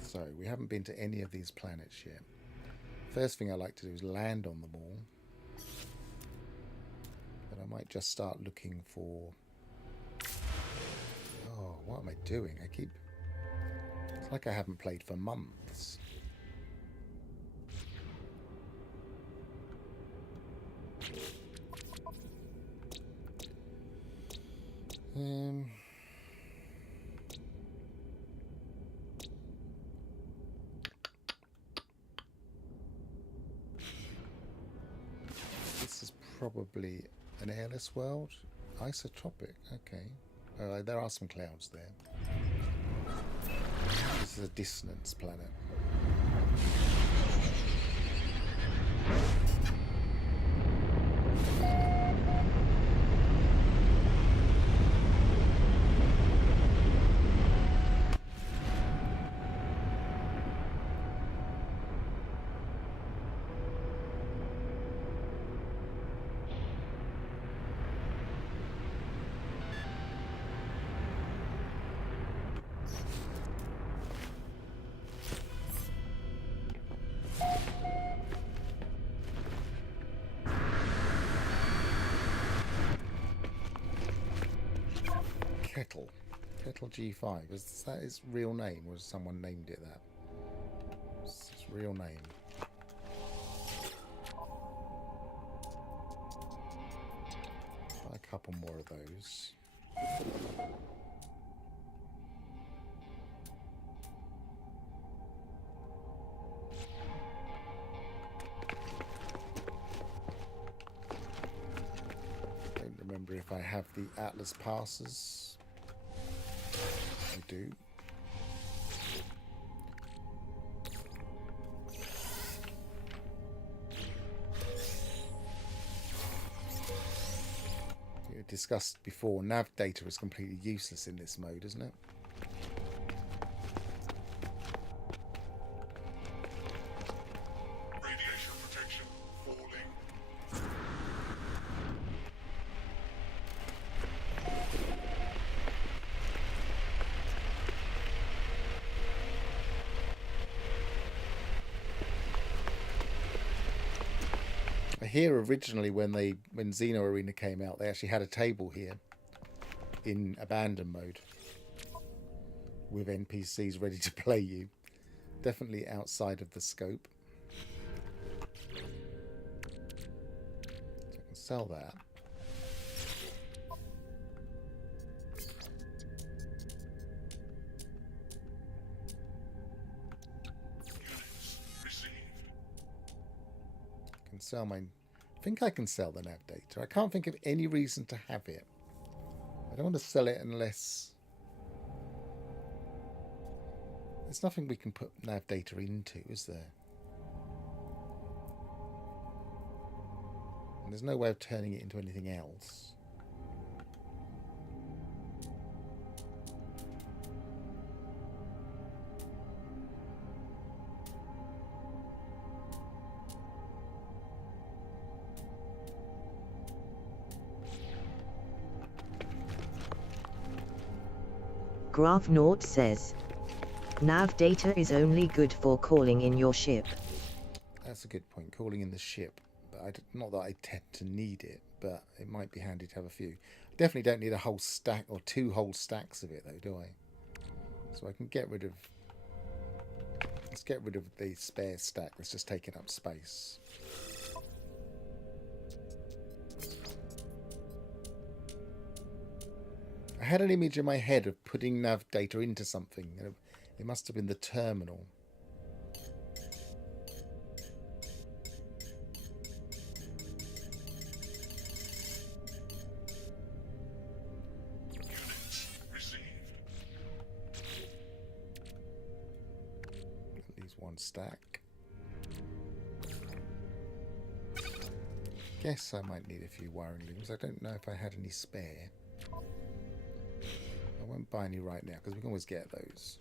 So, we haven't been to any of these planets yet. First thing I like to do is land on them all. But I might just start looking for... Oh, what am I doing? It's like I haven't played for months. This is probably an airless world. Isotropic, okay. There are some clouds there. This is a dissonance planet. Kettle G5. Is that its real name, or has someone named it that? It's its real name. Try a couple more of those. Don't remember if I have the Atlas passes. I do. discussed before, nav data is completely useless in this mode, isn't it? Radiation protection falling. I hear originally when Xeno Arena came out, they actually had a table here in abandon mode with NPCs ready to play you. Definitely outside of the scope. So I can sell that. Units received. I can sell my... I think I can sell the nav data. I can't think of any reason to have it. I don't want to sell it unless... There's nothing we can put nav data into, is there? And there's no way of turning it into anything else. Graph says, nav data is only good for calling in your ship. That's a good point, calling in the ship. But not that I tend to need it, but it might be handy to have a few. I definitely don't need a whole stack or 2 whole stacks of it though, do I? So I can get rid of... Let's get rid of the spare stack that's just taking up space. I had an image in my head of putting nav data into something. It must have been the terminal. Units received. At least 1 stack. Guess I might need a few wiring looms. I don't know if I had any spare. I won't buy any right now because we can always get those.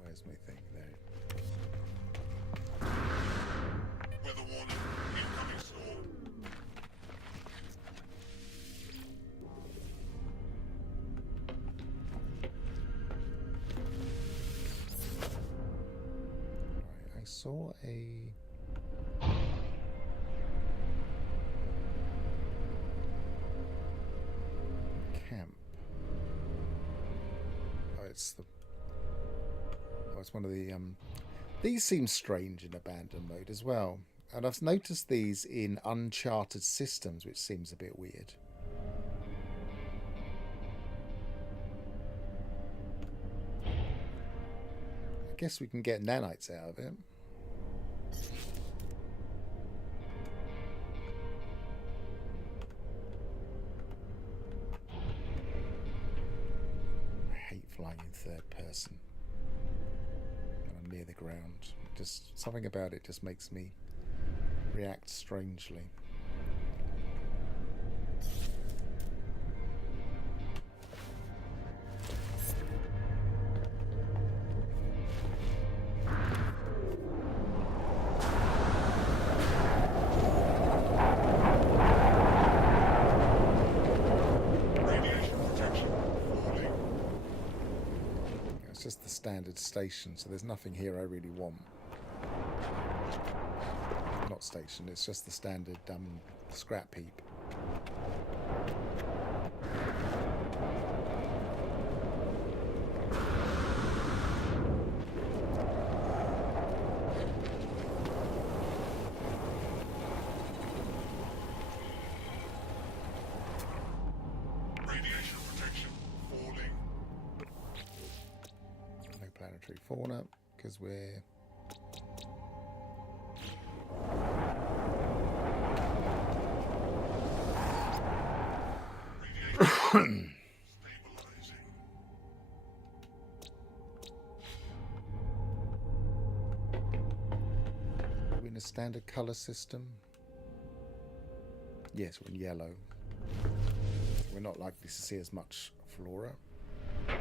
Where's my thing? There. Weather warning. Incoming storm. Right, I saw a... camp. Oh, it's one of the these seem strange in abandoned mode as well, and I've noticed these in uncharted systems, which seems a bit weird. I guess we can get nanites out of it. Flying in third person when I'm near the ground. Just something about it just makes me react strangely. Just the standard station, so there's nothing here I really want. Not station, it's just the standard scrap heap. Radiation protection falling. No planetary fauna, because we're... Radiation stabilizing. Are we in a standard colour system? Yes, we're in yellow. We're not likely to see as much flora. It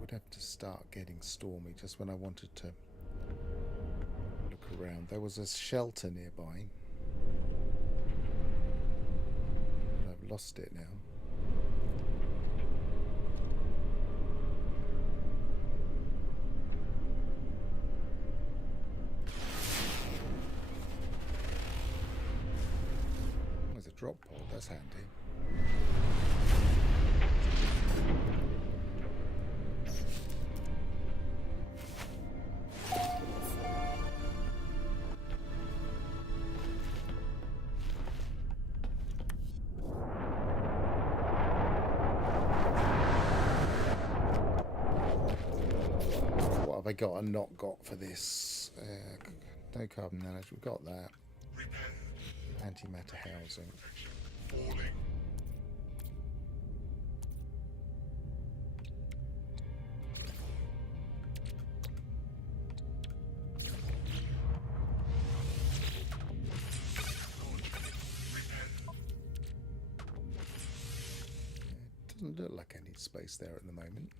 would have to start getting stormy just when I wanted to look around. There was a shelter nearby. I've lost it now. There's a drop pod, that's handy. What have I got and not got for this? No carbon nanotubes, we've got that. Repaired. Antimatter housing. Protection. Falling. It doesn't look like I need space there at the moment.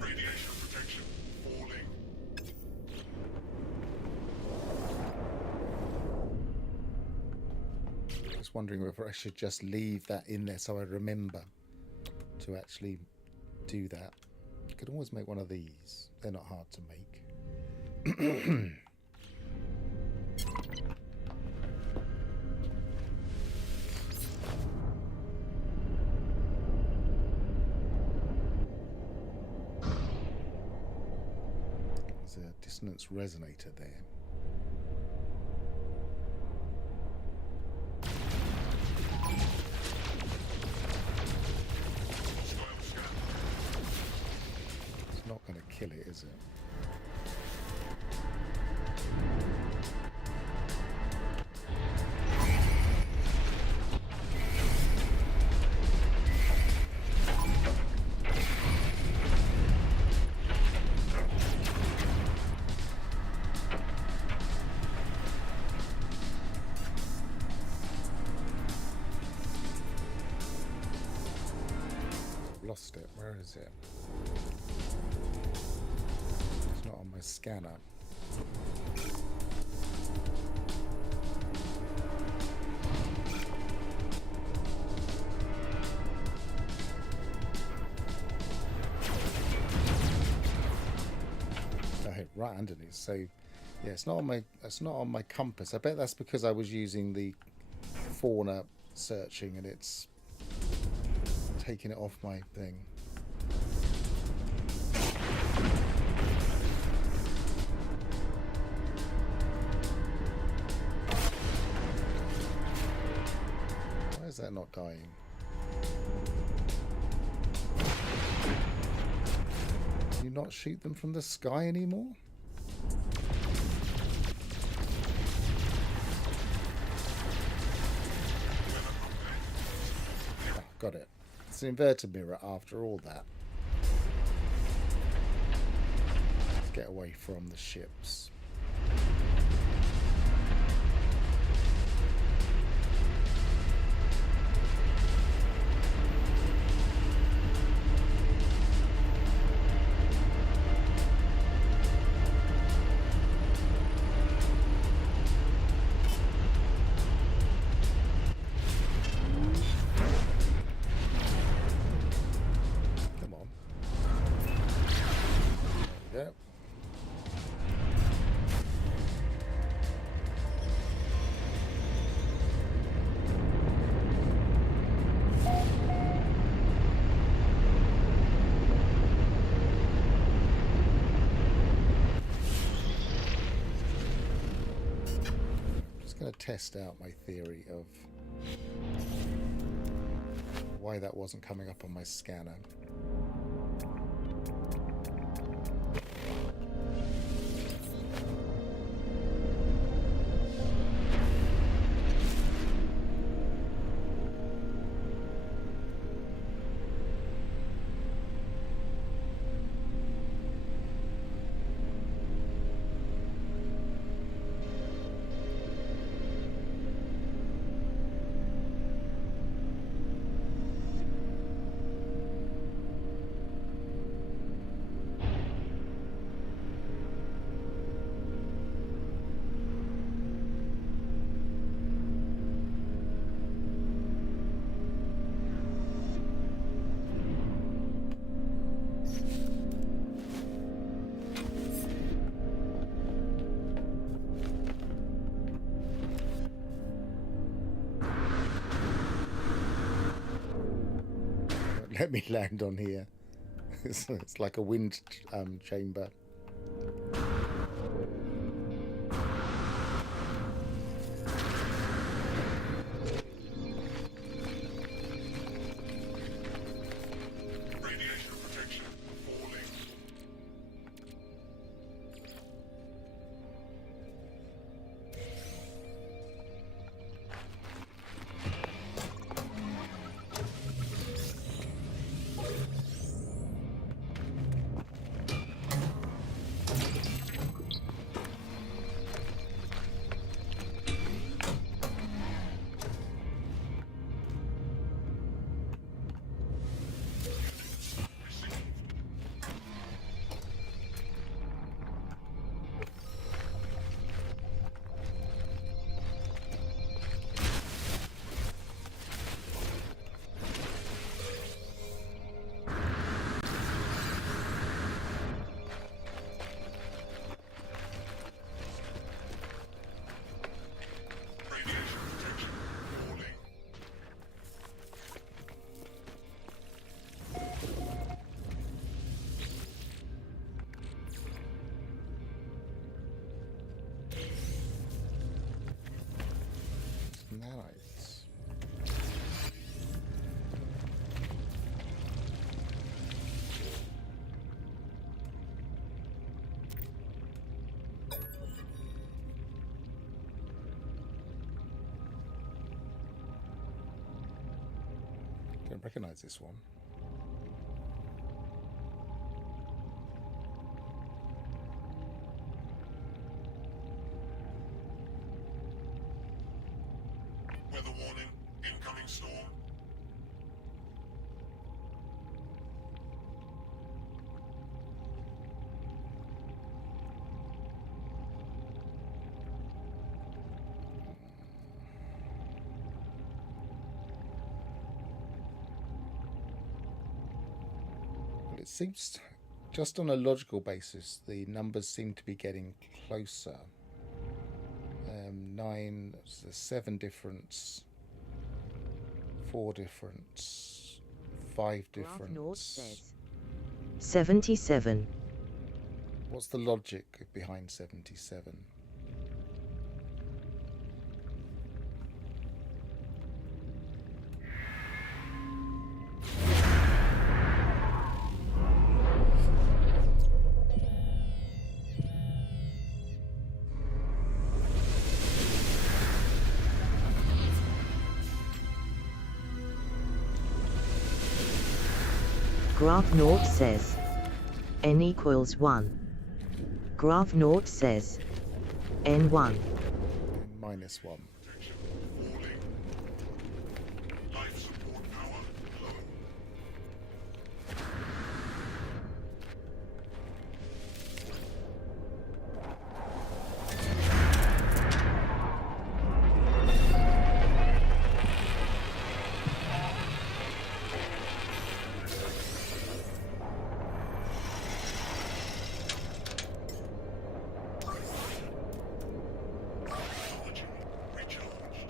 Radiation protection. Falling. Just wondering whether I should just leave that in there so I remember to actually do that. I could always make one of these. They're not hard to make. There's a dissonance resonator there. Style scan. It's not going to kill it, is it? Lost it. Where is it? It's not on my scanner. Oh, right underneath. So, yeah, it's not on my compass. I bet that's because I was using the fauna searching and it's taking it off my thing. Why is that not dying? Can you not shoot them from the sky anymore? Ah, got it. It's an inverted mirror after all that. Let's get away from the ships. Come on. There we go. Just going to test out my theory of why that wasn't coming up on my scanner. let me land on here. It's like a wind chamber. Radiation protection falling. Radiation protection falling. Nice. Don't recognize this one. Weather warning. Incoming storm. Well, it seems, just on a logical basis, the numbers seem to be getting closer. 9, so 7 difference, 4 difference, 5 Graph North difference. says 77. What's the logic behind 77? Graph North says n equals 1. Graph North says n1. -1. Protection falling. Life support power low. Technology recharged.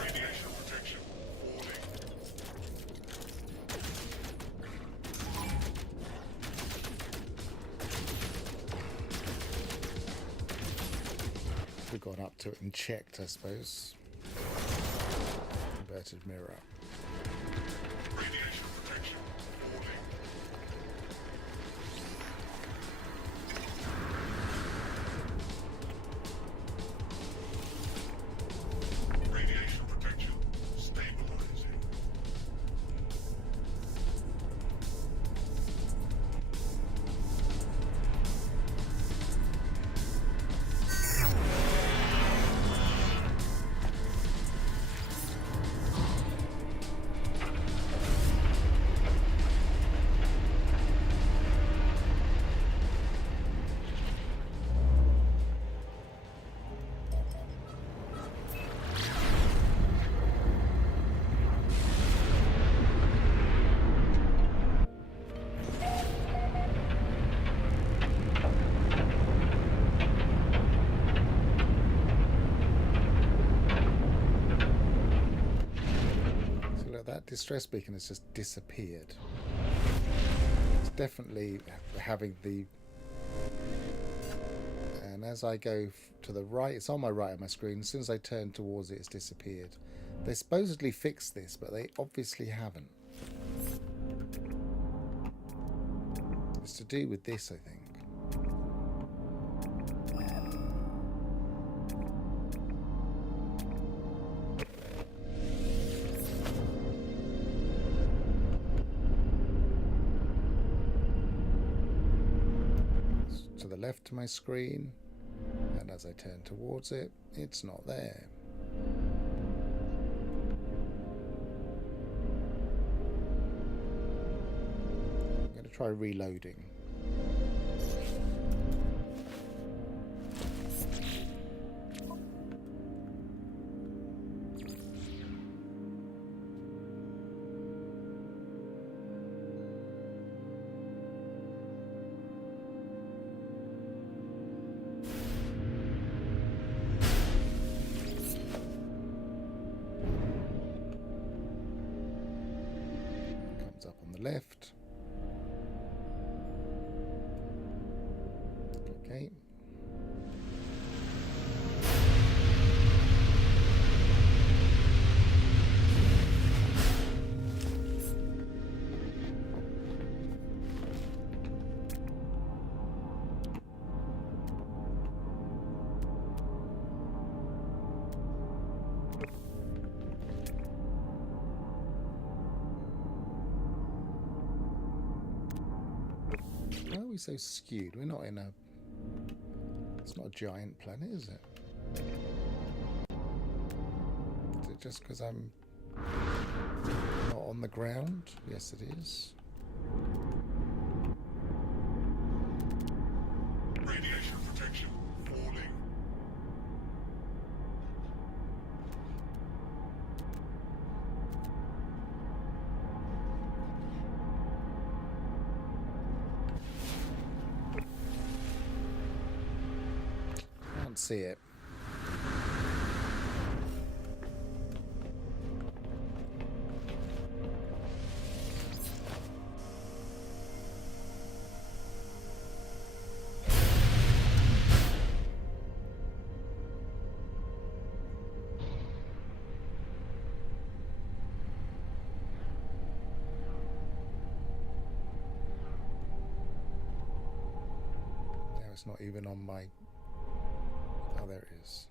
Radiation protection falling. We've gone up to it and checked, I suppose. Inverted mirror. Radiation protection falling. Radiation protection stabilizing. distress beacon has just disappeared. It's definitely having the... And as I go to the right, it's on my right of my screen. As soon as I turn towards it, it's disappeared. They supposedly fixed this, but they obviously haven't. It's to do with this, I think. To the left of my screen, and as I turn towards it, it's not there. I'm going to try reloading. Up on the left. Okay. Why are we so skewed? We're not in a... It's not a giant planet, is it? Is it just because I'm not on the ground? Yes, it is. Radiation protection falling. Can't see it. Now it's not even on my... Oh, there it is.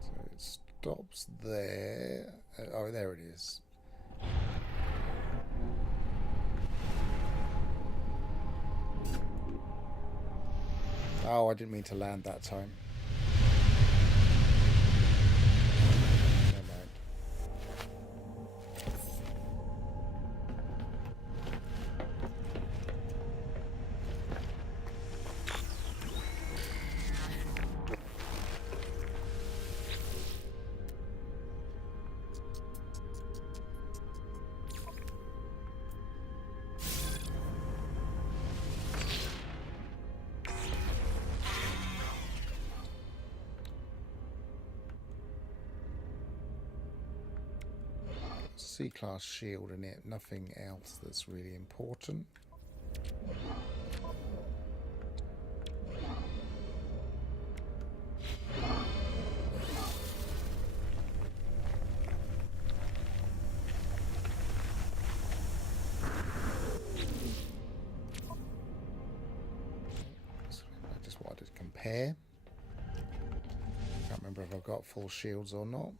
So it stops there. Oh, there it is. Oh, I didn't mean to land that time. Never mind. C-class shield in it, nothing else that's really important. I just wanted to compare. Can't remember if I've got full shields or not.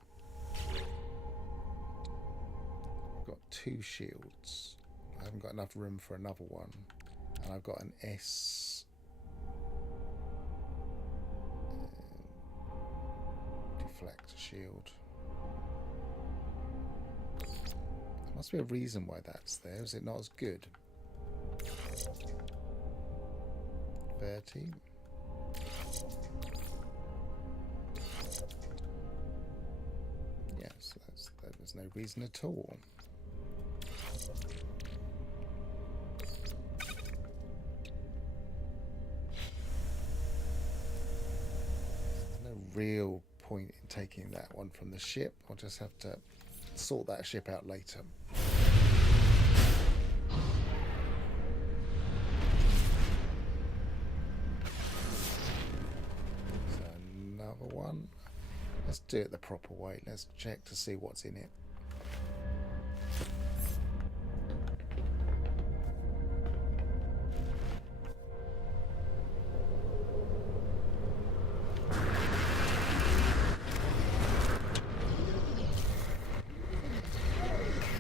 Got 2 shields. I haven't got enough room for another one, and I've got an S deflect shield. There must be a reason why that's there. Is it not as good? 30. Yes, there's no reason at all. There's no real point in taking that one from the ship. I'll just have to sort that ship out later. So another one. Let's do it the proper way. Let's check to see what's in it.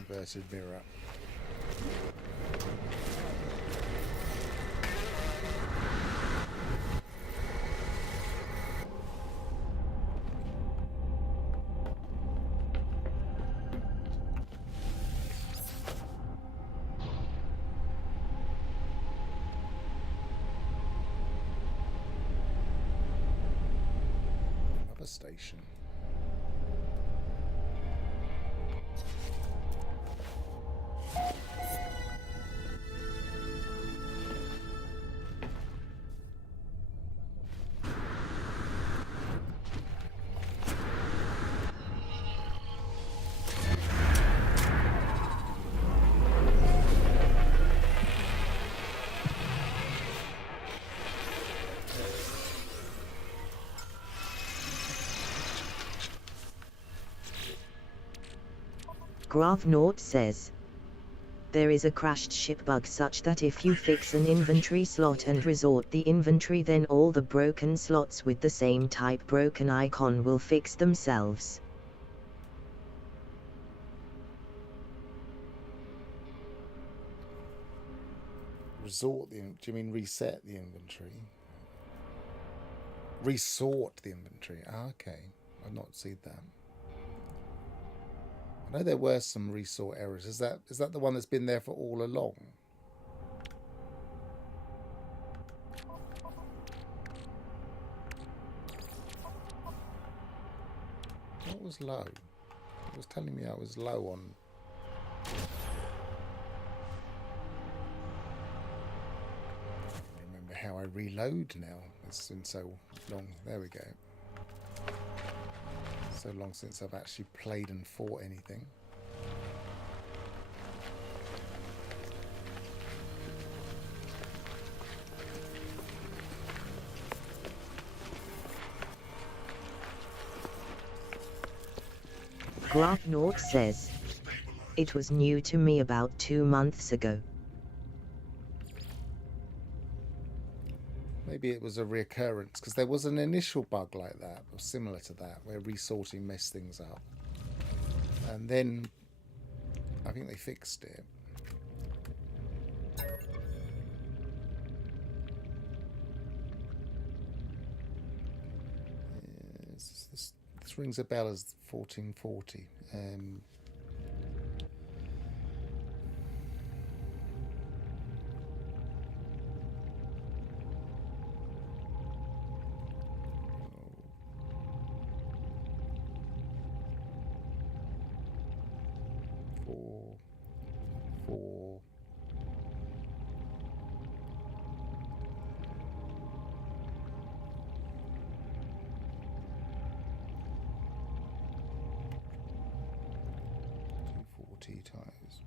Inverted mirror. Another station. Graph says, there is a crashed ship bug such that if you fix an inventory slot and resort the inventory, then all the broken slots with the same type broken icon will fix themselves. Resort the. Do you mean reset the inventory? Resort the inventory. Ah, okay. I've not seen that. I know there were some resort errors. Is that the one that's been there for all along? What was low? It was telling me I was low on. I don't remember how I reload now. It's been so long. There we go. So long since I've actually played and fought anything. Graph says, it was new to me about 2 months ago. Maybe it was a reoccurrence, because there was an initial bug like that, or similar to that, where resorting messed things up. And then I think they fixed it. This rings a bell as 1440. Four. Times.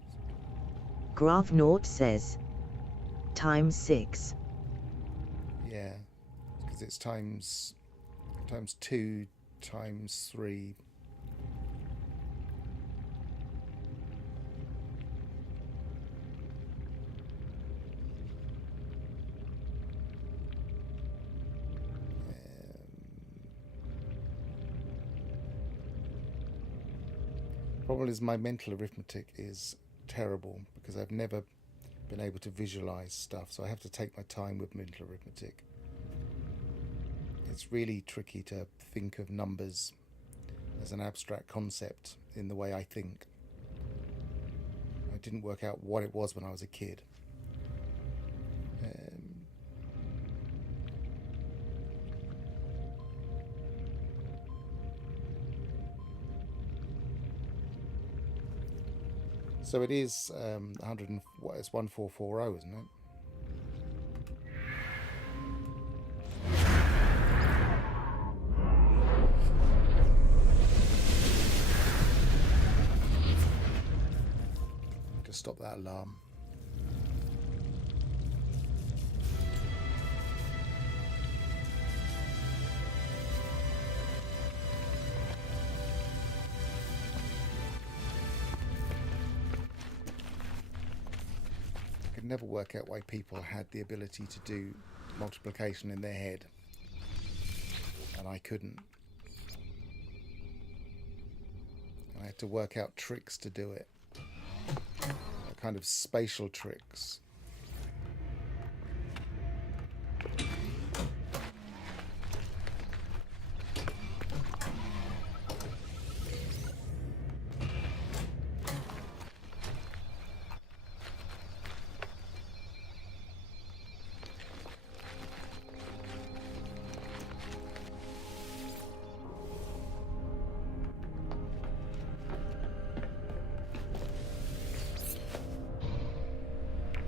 Graph says, times 6. Yeah, because it's times 2 times 3. Problem is, my mental arithmetic is terrible because I've never been able to visualize stuff, so I have to take my time with mental arithmetic. It's really tricky to think of numbers as an abstract concept in the way I think. I didn't work out what it was when I was a kid. So it is 1440, isn't it? stop that alarm. I could never work out why people had the ability to do multiplication in their head, and I couldn't. I had to work out tricks to do it, kind of spatial tricks.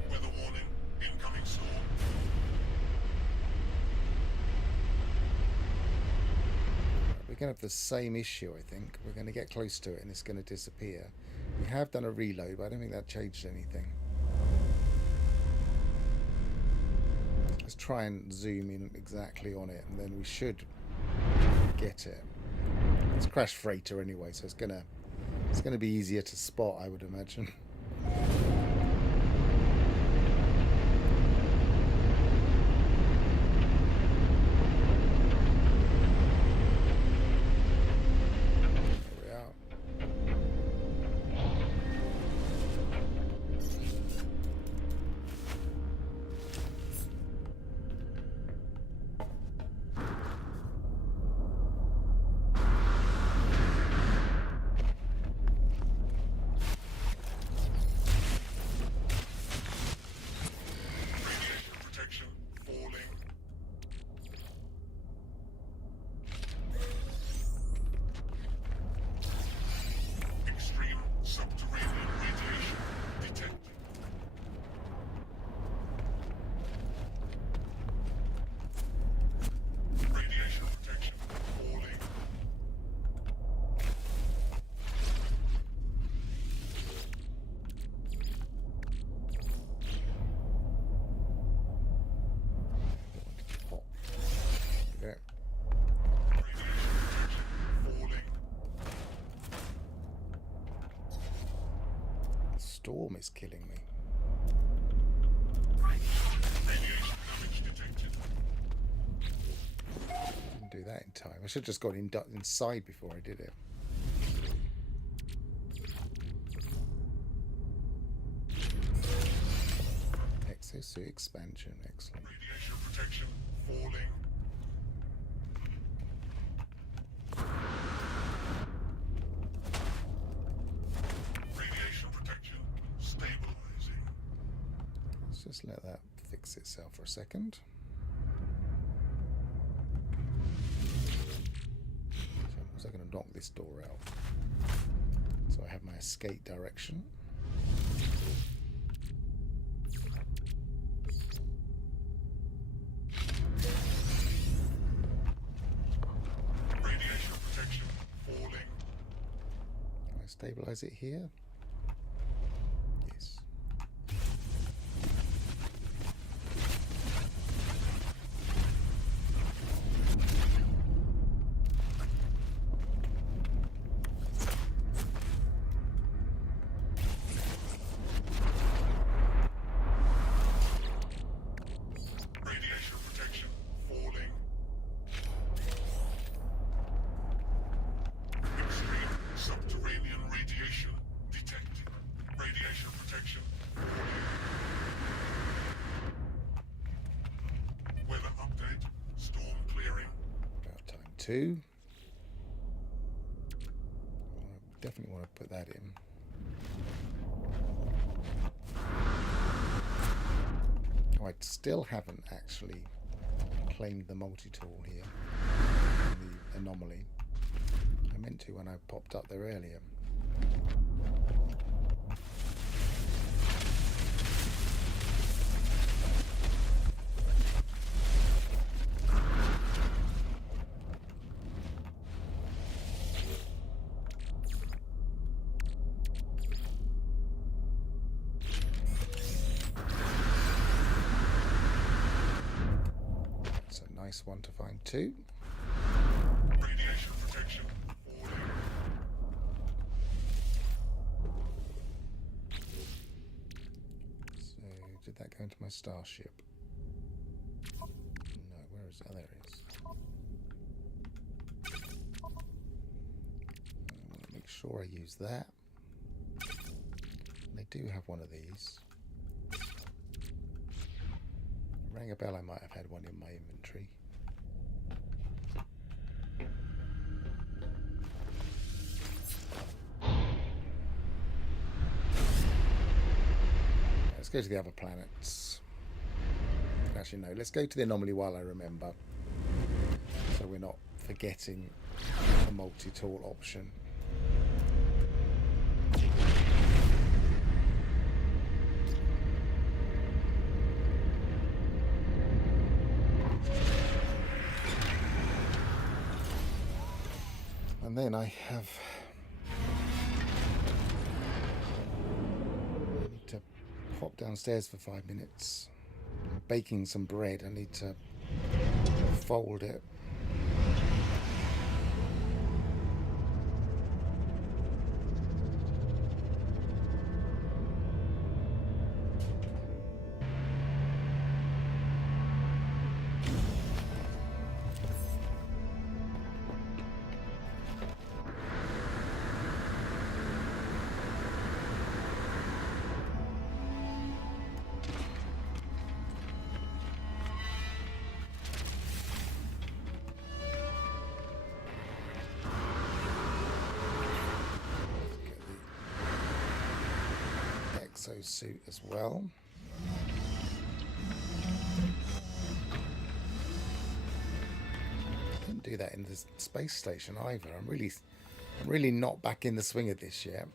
Weather warning. Incoming storm. We're going to have the same issue, I think. We're going to get close to it and it's going to disappear. We have done a reload, but I don't think that changed anything. Let's try and zoom in exactly on it, and then we should get it. It's crash freighter anyway, so it's gonna be easier to spot, I would imagine. There we are. Radiation protection falling. Extreme subterranean radiation detected. Radiation protection falling. Pop. There. Radiation protection falling. The storm is killing me. Radiation damage detected. Didn't do that in time. I should have just gone inside before I did it. Exosuit expansion, excellent. Radiation protection falling. Radiation protection stabilizing. Let's just let that fix itself for a second. So was I going to knock this door out? So I have my escape direction. Radiation protection falling. Can I stabilize it here? Yes. Radiation protection falling. Extreme subterranean radiation detected. Radiation protection falling. Weather update. Storm clearing. About time 2. I definitely want to put that in. Oh, I still haven't actually claimed the multi-tool here in the anomaly. I meant to when I popped up there earlier. nice one to find too. Radiation protection falling. So, did that go into my starship? No, where is it? Oh, there it is. I want to make sure I use that. And I do have one of these. Rang a bell, I might have had one in my inventory. Let's go to the other planets. Actually, no, let's go to the anomaly while I remember. So we're not forgetting the multi-tool option. And then I need to pop downstairs for 5 minutes. I'm baking some bread. I need to fold it. Exosuit as well. Didn't do that in the space station either. I'm really not back in the swing of this yet.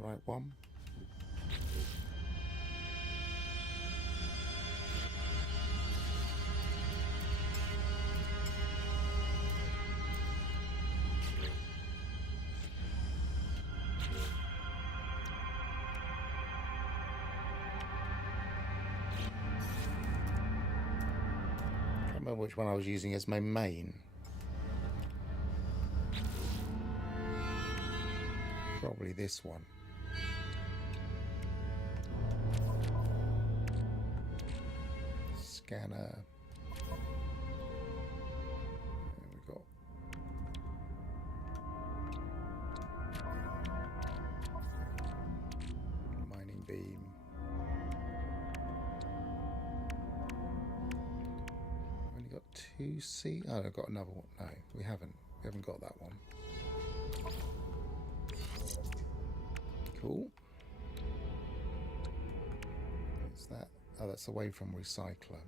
Right one. I can't remember which one I was using as my main. Probably this one. Scanner. There we go. Mining beam. Only got 2C. Oh, I've got another one. No, we haven't. We haven't got that one. Cool. What's that? Oh, that's away from recycler.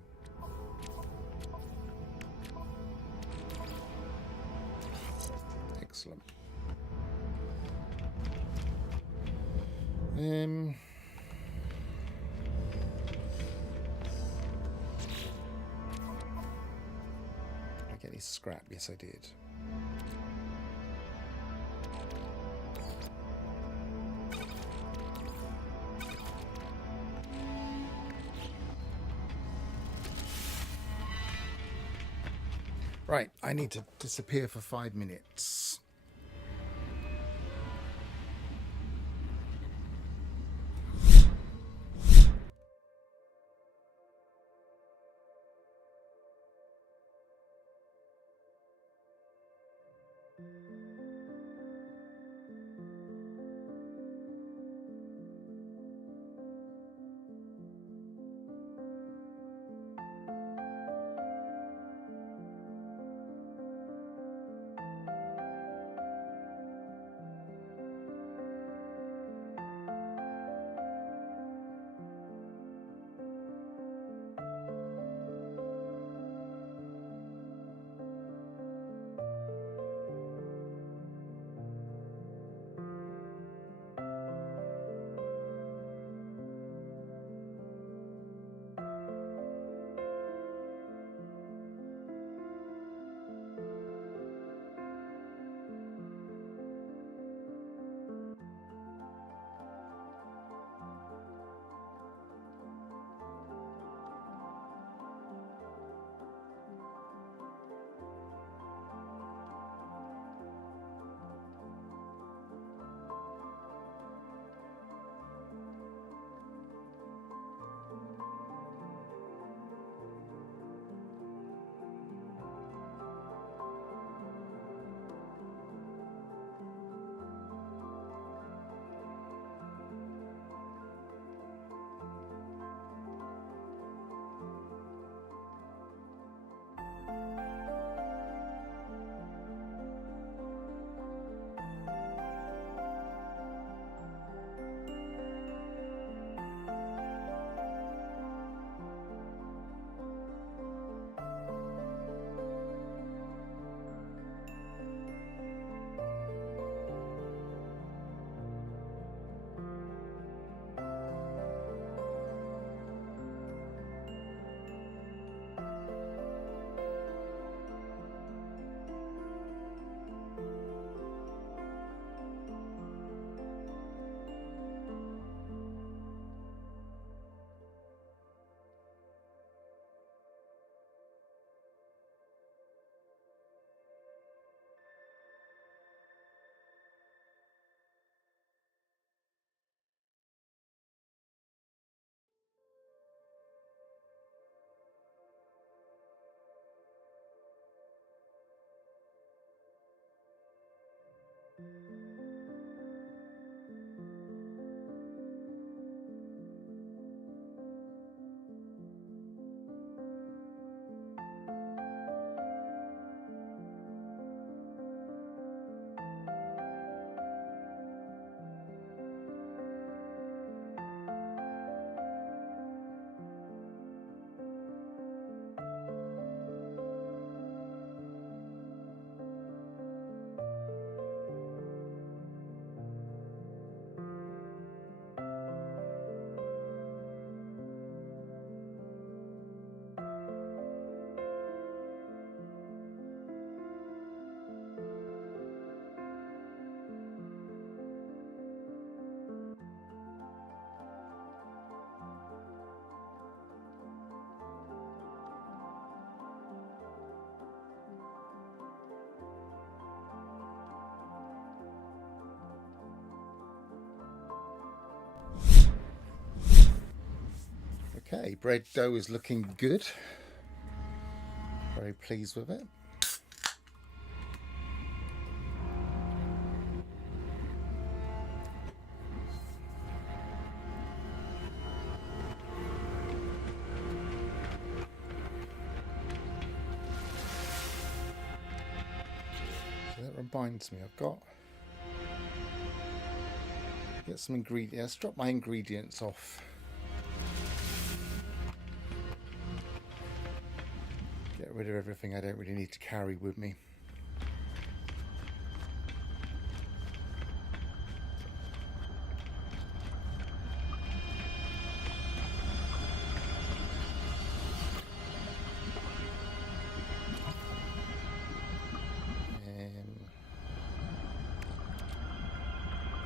Excellent. Did I get any scrap? Yes, I did. Right, I need to disappear for 5 minutes. Okay, bread dough is looking good. Very pleased with it. So that reminds me, I've got get some ingredients. Let's drop my ingredients off. Get rid of everything I don't really need to carry with me.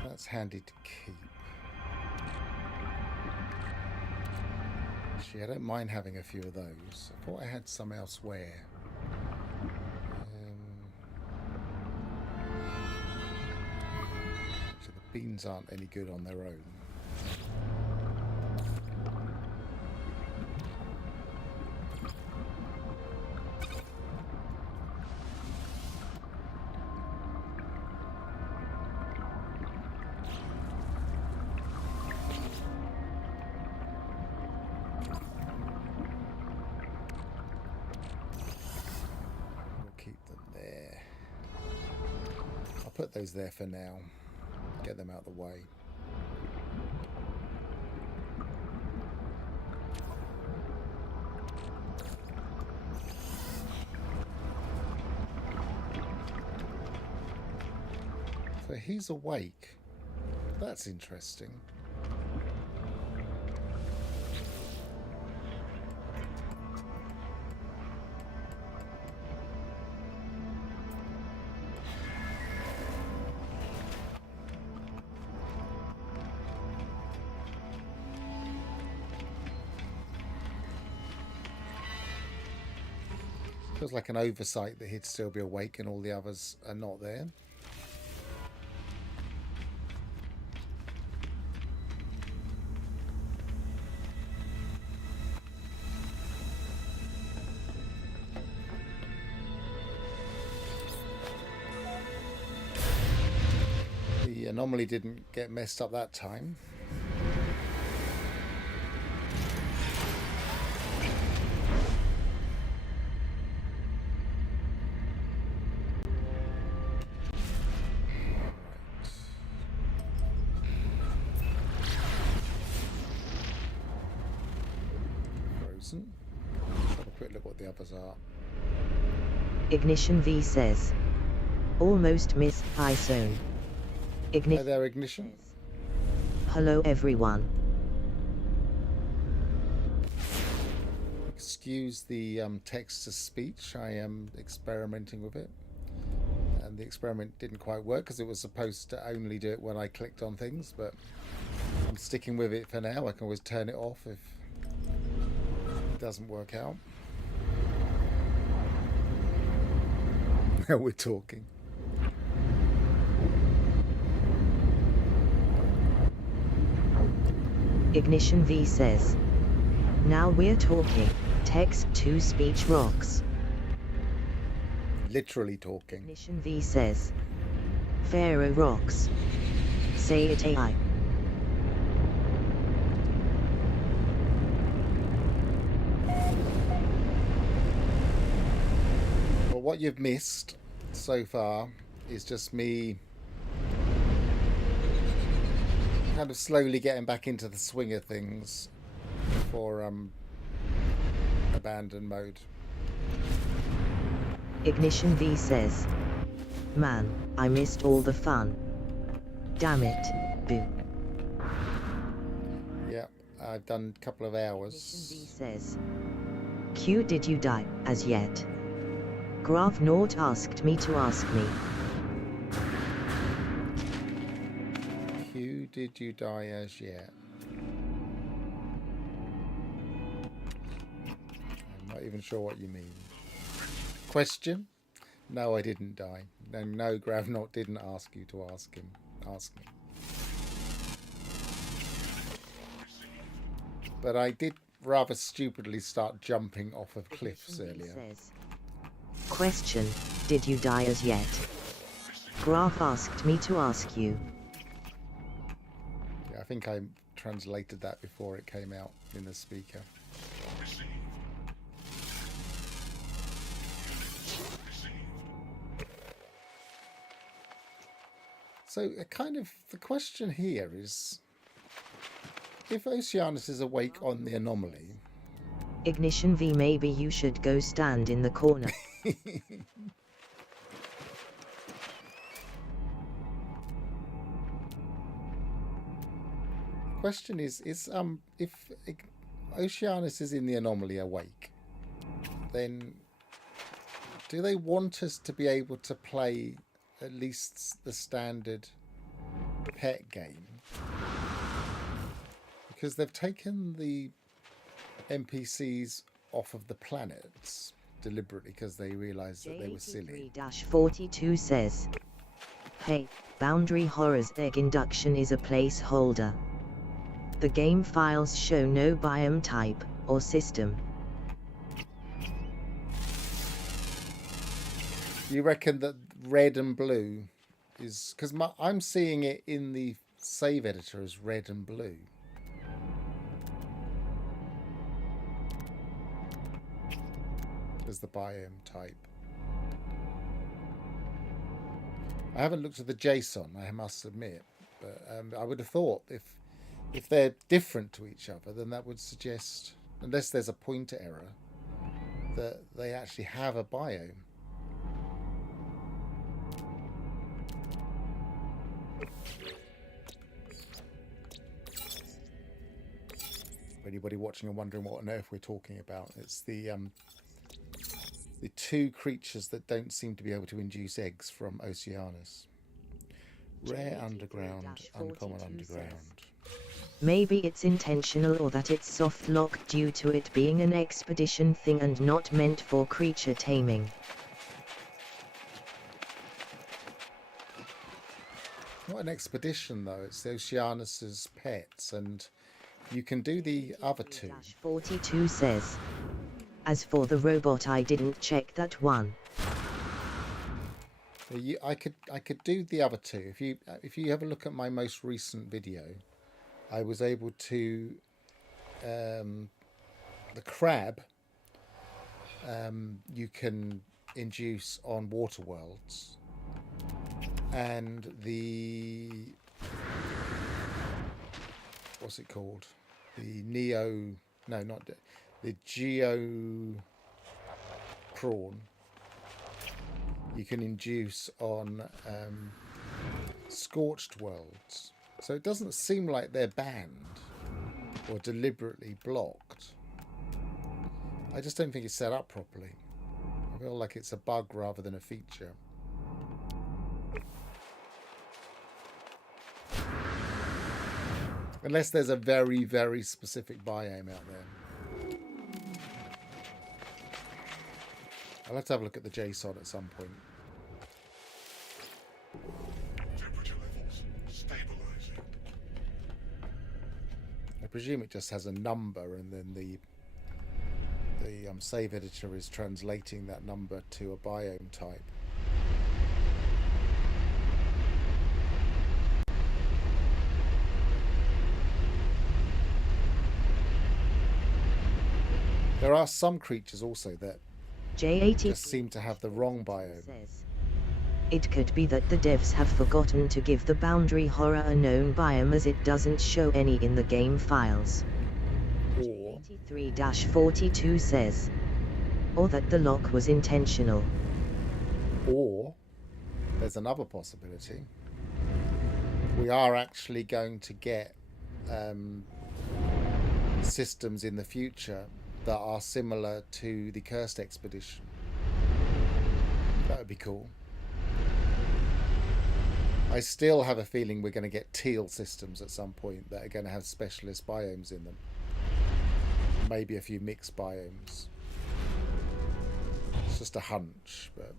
That's handy to keep. Actually, I don't mind having a few of those. I thought I had some elsewhere. So the beans aren't any good on their own. Put those there for now. Get them out of the way. So he's awake. That's interesting. Feels like an oversight that he'd still be awake and all the others are not there. The anomaly didn't get messed up that time. Have a quick look what the others are. Ignition V says, almost missed high zone. Hi there, Ignition. Hello everyone. Excuse the text to speech. I am experimenting with it, and the experiment didn't quite work because it was supposed to only do it when I clicked on things, but I'm sticking with it for now. I can always turn it off if it doesn't work out. Now we're talking. Ignition V says, now we're talking. Text to speech rocks. Literally talking. Ignition V says, Pharaoh rocks. Say it AI. Well, what you've missed so far is just me kind of slowly getting back into the swing of things for abandon mode. Ignition V says, man, I missed all the fun. Damn it, boo. Yep, I've done a couple of hours. Ignition V says, Q did you die, as yet? Graph Nort asked me to ask me. Q, did you die as yet? I'm not even sure what you mean. Question? No, I didn't die. No, Gravnot didn't ask you to ask him. Ask me. But I did rather stupidly start jumping off of cliffs earlier. Says, question, did you die as yet? Graf asked me to ask you. Yeah, I think I translated that before it came out in the speaker. Received. Received. So the question here is, if Oceanus is awake on the anomaly, Ignition V, maybe you should go stand in the corner. question is if Oceanus is in the anomaly awake, then do they want us to be able to play at least the standard pet game? Because they've taken the NPCs off of the planets deliberately because they realised that they were silly. J83-42 says, hey, Boundary Horror's egg induction is a placeholder. The game files show no biome type or system. You reckon that red and blue is... Because I'm seeing it in the save editor as red and blue. As the biome type. I haven't looked at the JSON, I must admit. But I would have thought if they're different to each other, then that would suggest, unless there's a pointer error, that they actually have a biome. Anybody watching and wondering what on earth we're talking about, it's the two creatures that don't seem to be able to induce eggs from Oceanus. Rare underground, uncommon underground. Maybe it's intentional, or that it's soft locked due to it being an expedition thing and not meant for creature taming. Not an expedition though, it's the Oceanus's pets, and you can do the other two. 42 says, as for the robot, I didn't check that one. I could do the other two. If you have a look at my most recent video, I was able to the crab you can induce on water worlds, and the what's it called? The the geo prawn you can induce on scorched worlds. So it doesn't seem like they're banned or deliberately blocked. I just don't think it's set up properly. I feel like it's a bug rather than a feature. Unless there's a very, very specific biome out there. I'll have to have a look at the JSON at some point. Temperature levels stabilizing. I presume it just has a number, and then the save editor is translating that number to a biome type. There are some creatures also that J80 just seem to have the wrong biome. says, it could be that the devs have forgotten to give the Boundary Horror a known biome, as it doesn't show any in the game files. Or 83-42 says, or that the lock was intentional. Or there's another possibility. We are actually going to get systems in the future that are similar to the Cursed Expedition. That would be cool. I still have a feeling we're going to get teal systems at some point that are going to have specialist biomes in them. Maybe a few mixed biomes. It's just a hunch, but...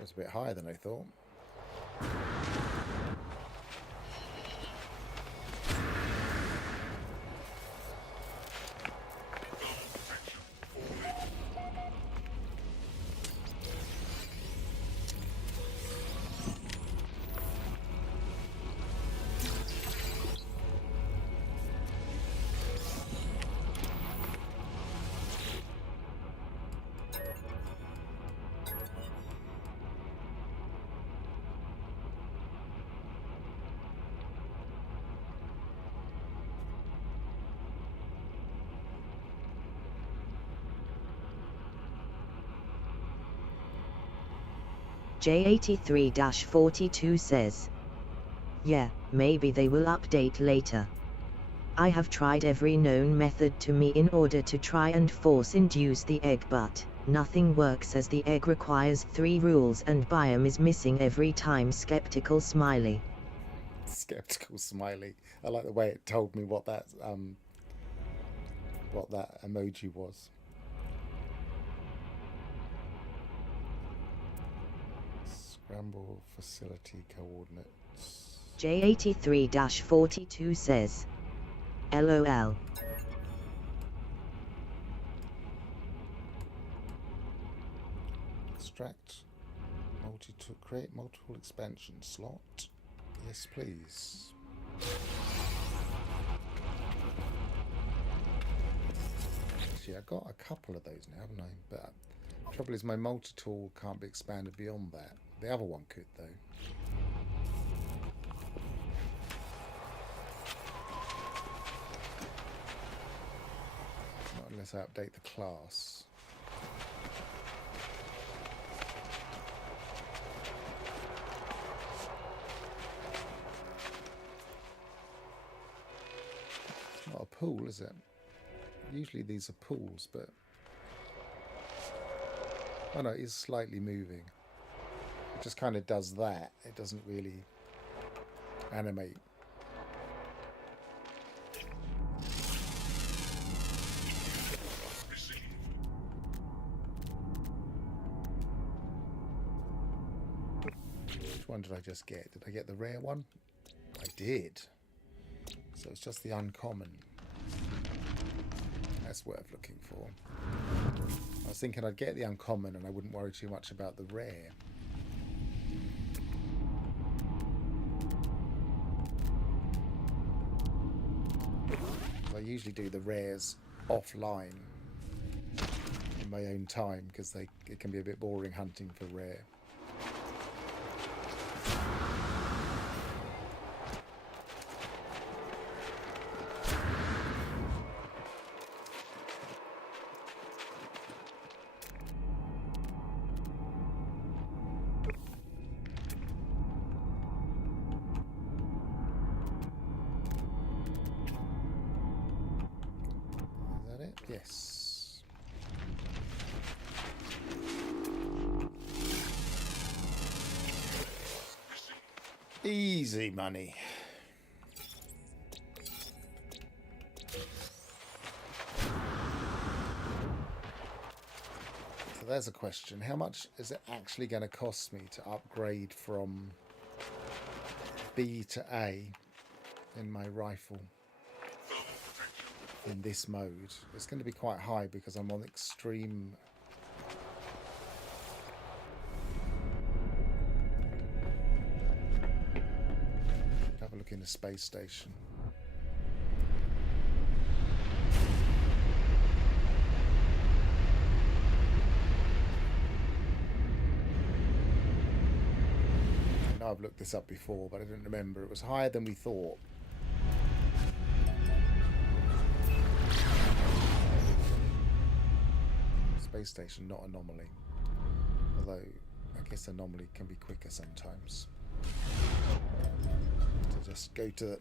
That was a bit higher than I thought. J83-42 says, yeah, maybe they will update later. I have tried every known method to me in order to try and force induce the egg, but nothing works as the egg requires 3 rules and biome is missing every time. Skeptical smiley. Skeptical smiley. I like the way it told me what that emoji was. Scramble facility coordinates. J83-42 says, LOL. Extract to create multiple expansion slot. Yes, please. Actually, I got a couple of those now, haven't I? But the trouble is my multi-tool can't be expanded beyond that. The other one could, though. Not unless I update the class. It's not a pool, is it? Usually these are pools, but... Oh no, it is slightly moving. It just kind of does that. It doesn't really animate. Which one did I just get? Did I get the rare one? I did. So it's just the uncommon. That's worth looking for. I was thinking I'd get the uncommon and I wouldn't worry too much about the rare. I usually do the rares offline in my own time because it can be a bit boring hunting for rare. Yes. Easy money. So there's a question. How much is it actually going to cost me to upgrade from B to A in my rifle? In this mode, it's going to be quite high because I'm on extreme. Have a look in the space station. I know I've looked this up before, but I didn't remember. It was higher than we thought. Space station, not anomaly. Although, I guess anomaly can be quicker sometimes. So just go to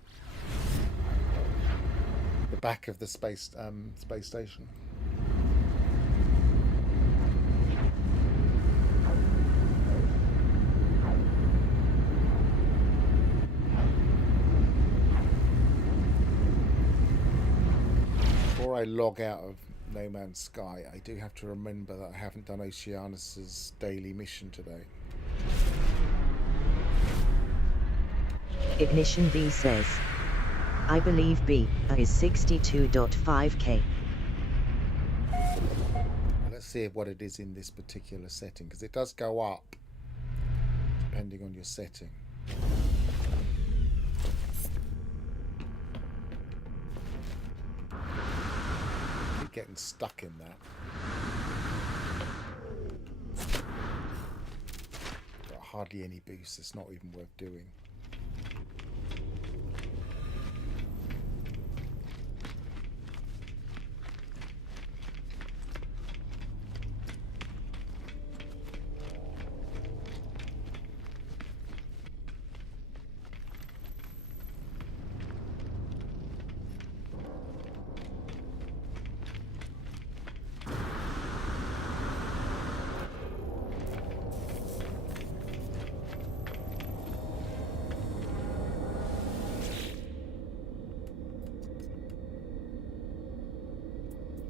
the back of the space station. Before I log out of No Man's Sky, I do have to remember that I haven't done Oceanus's daily mission today. Ignition V says, I believe B is 62.5K. Let's see what it is in this particular setting, because it does go up depending on your setting. Keep getting stuck in that. Got hardly any boost. It's not even worth doing.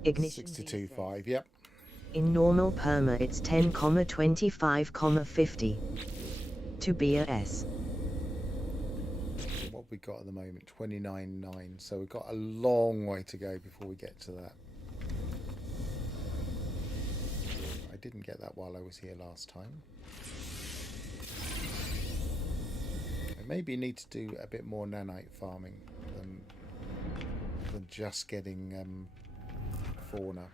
Ignition V 62.5, says, yep. in normal perma it's 10,25,50. To be a S. What have we got at the moment? 29.9. So we've got a long way to go before we get to that. I didn't get that while I was here last time. I maybe need to do a bit more nanite farming than just getting fauna.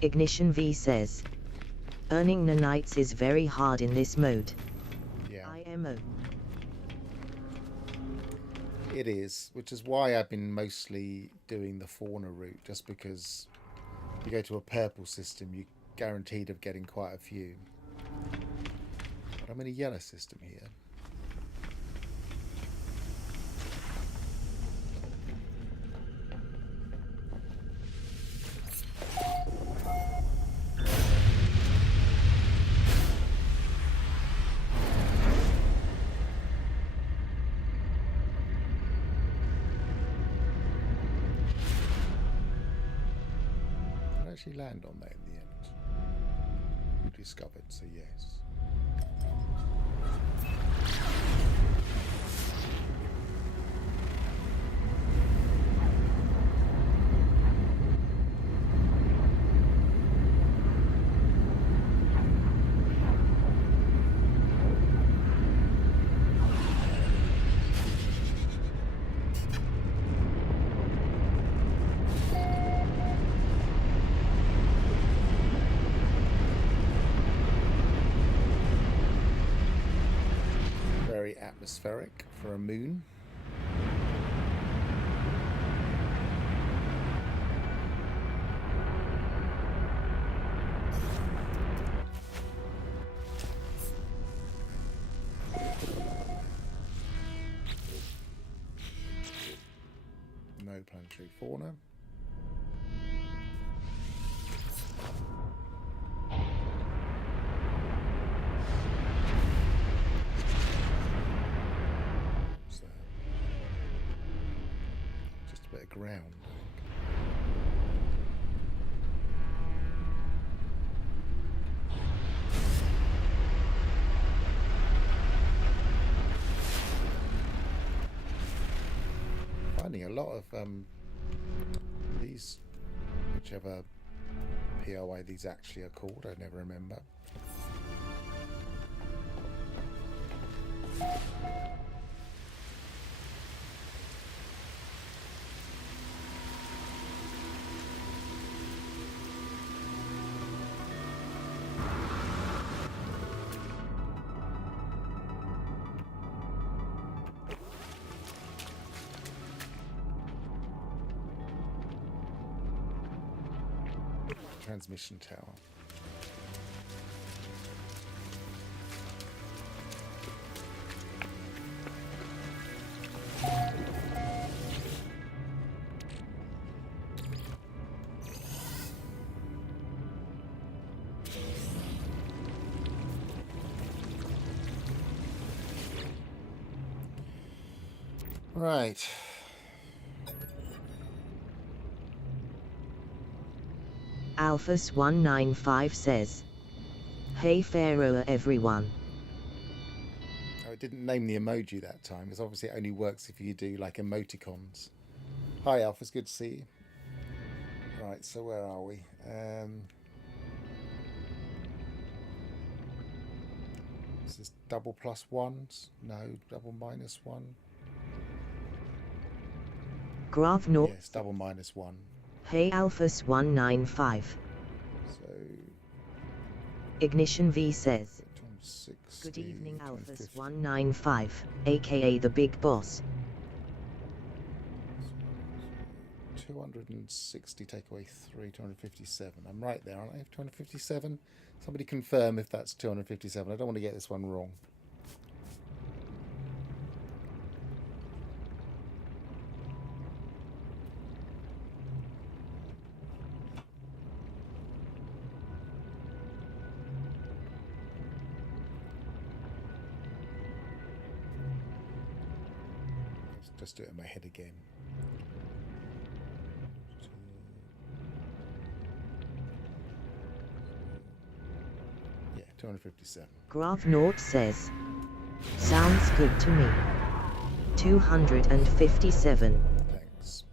Ignition V says, earning nanites is very hard in this mode. Yeah, IMO. it is, which is why I've been mostly doing the fauna route, just because you go to a purple system, you're guaranteed of getting quite a few. But I'm in a yellow system here. Actually land on that in the end. You discovered, so yes. Atmospheric for a moon. No planetary fauna. Bit of ground. Finding a lot of these, whichever POI these actually are called, I never remember. Transmission tower. Right. Alphas195 says, "Hey Pharaoh everyone." Oh, it didn't name the emoji that time, because obviously it only works if you do like emoticons. Hi Alphas, good to see you. Right, so where are we? Is this double plus ones? No, double minus one. Graph North. Yes, double minus one. Hey Alphas195. So Ignition V says, 260, "Good evening 250. Alphas195, aka the big boss." 260 take away 3, 257. I'm right there, aren't I? 257? Somebody confirm if that's 257. I don't want to get this one wrong. Let's just do it in my head again. Yeah, 257. Graph North says, "Sounds good to me." 257. Thanks.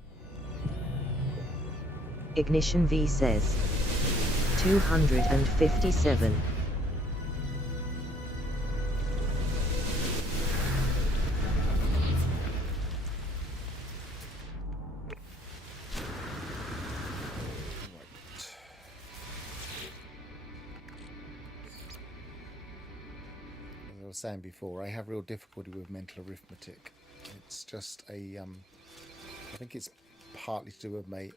Ignition V says, 257. As I was saying before, I have real difficulty with mental arithmetic. It's just a, I think it's partly to do with my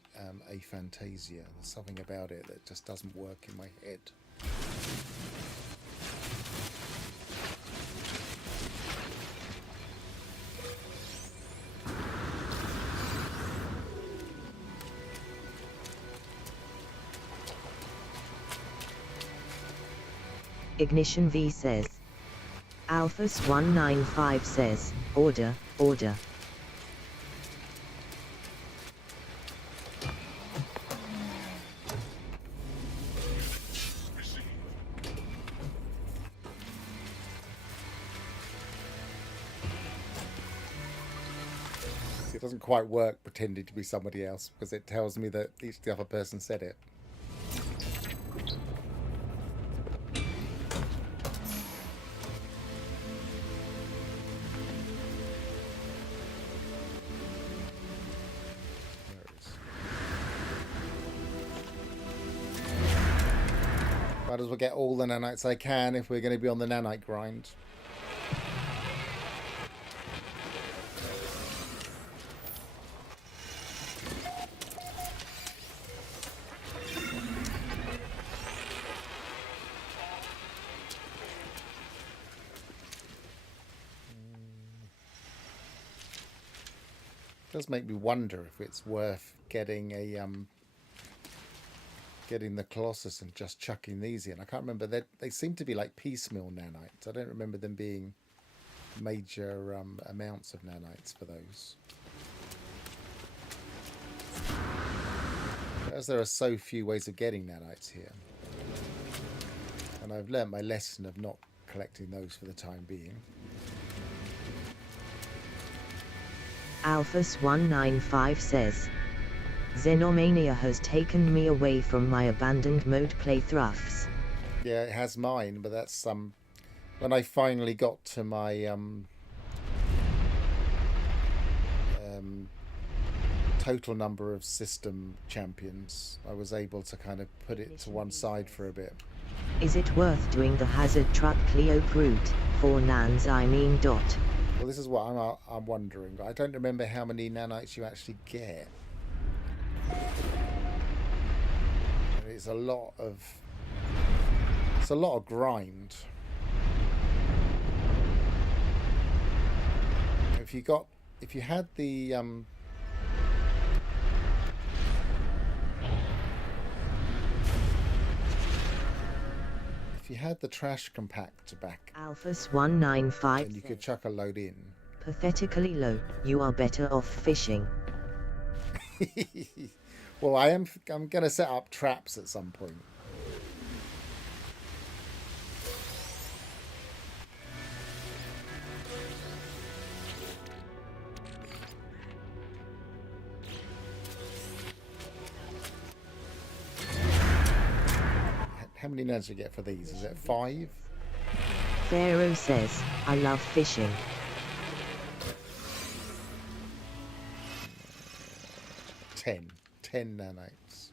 aphantasia. There's something about it that just doesn't work in my head. Ignition V says, Alphas195 says, "Order, order." Receive. It doesn't quite work pretending to be somebody else because it tells me that each the other person said it. There it is. Might as well get all the nanites I can if we're going to be on the nanite grind. Does make me wonder if it's worth getting a getting the Colossus and just chucking these in. I can't remember. They seem to be like piecemeal nanites. I don't remember them being major amounts of nanites for those. As there are so few ways of getting nanites here, and I've learnt my lesson of not collecting those for the time being. Alphas195 says, "Xenomania has taken me away from my abandoned mode playthroughs." Yeah, it has mine, but that's when I finally got to my total number of system champions, I was able to kind of put it to one side for a bit. "Is it worth doing the hazard truck Cleo Brute? For nans I mean dot." Well, this is what I'm wondering. I don't remember how many nanites you actually get. It's a lot of grind. If you had the if you had the trash compactor back, Alphas195 and you could says, chuck a load in. "Pathetically low, you are better off fishing." Well, I'm going to set up traps at some point. How many nads do you get for these? Is it 5? Pharaoh says, I love fishing. 10 nanites.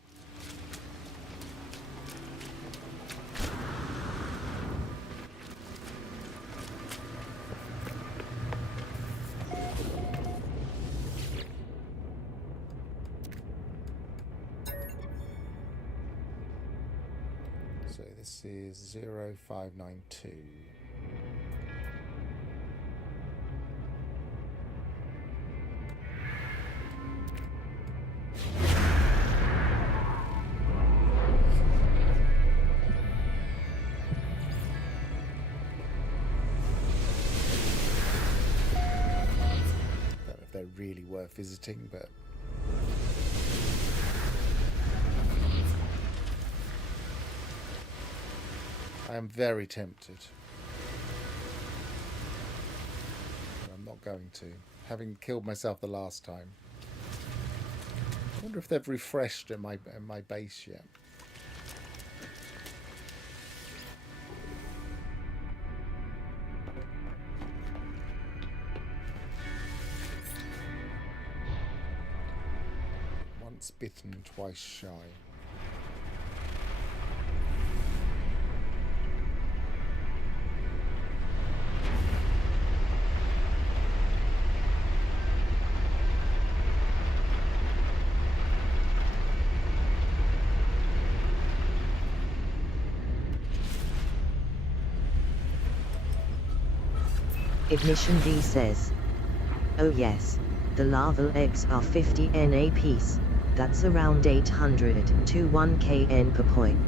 So this is 0592. Don't know if they're really worth visiting, but I am very tempted. But I'm not going to, having killed myself the last time. I wonder if they've refreshed at my base yet. Once bitten, twice shy. Ignition V says, oh yes, the larval eggs are 50 Na piece, that's around 800 to 1 kN per point.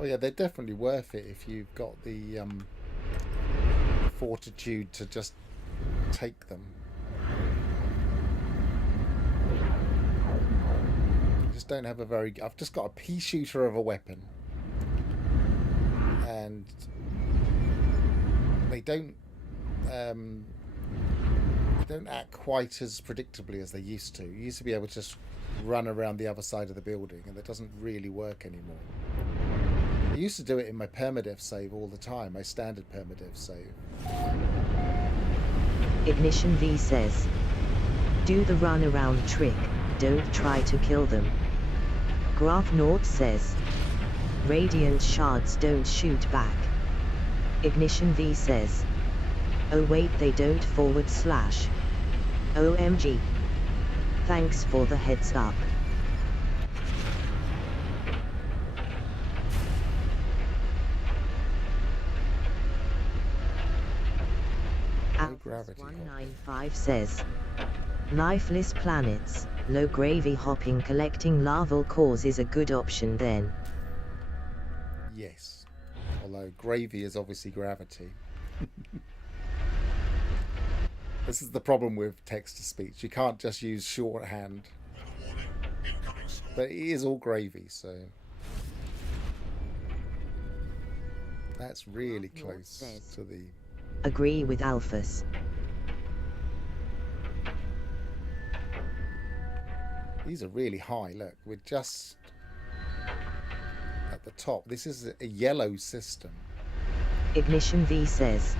Oh yeah, they're definitely worth it if you've got the fortitude to just take them. I just don't have a very... I've just got a pea shooter of a weapon. And they don't act quite as predictably as they used to. You used to be able to just run around the other side of the building, and that doesn't really work anymore. I used to do it in my permadeath save all the time, my standard permadeath save. Ignition V says, do the run around trick, don't try to kill them. Graph Naught says, radiant shards don't shoot back. Ignition V says, oh wait, they don't / OMG. Thanks for the heads up. No gravity. 195 says, lifeless planets, low gravy hopping collecting larval cores is a good option then. Yes. Although gravy is obviously gravity. This is the problem with text-to-speech. You can't just use shorthand. Warning, incoming storm. But it is all gravy, so... That's really close to the... Agree with Alphas. These are really high. Look, we're just at the top. This is a yellow system. Ignition V says,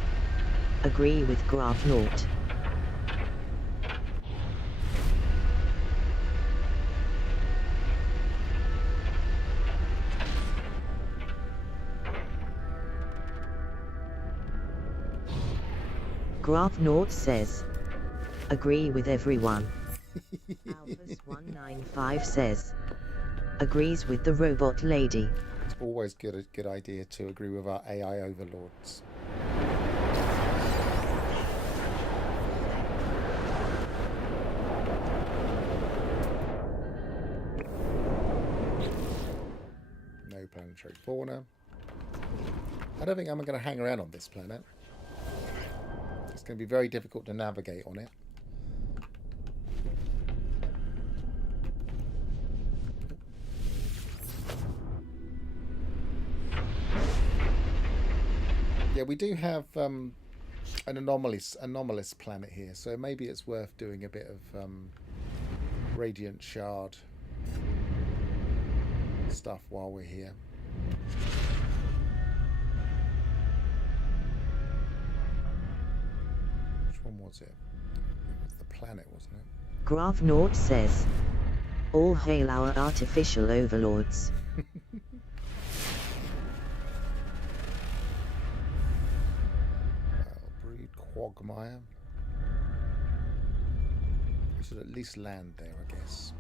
agree with Graph Naught. Graph Naught says, agree with everyone. Alphas 195 says, agrees with the robot lady. It's always a good idea to agree with our AI overlords. No planetary fauna. I don't think I'm going to hang around on this planet. It's going to be very difficult to navigate on it. Yeah, we do have an anomalous planet here, so maybe it's worth doing a bit of radiant shard stuff while we're here. Which one was it? It was the planet, wasn't it? Graph Naught says, all hail our artificial overlords. Brood Quagmire. We should at least land there, I guess.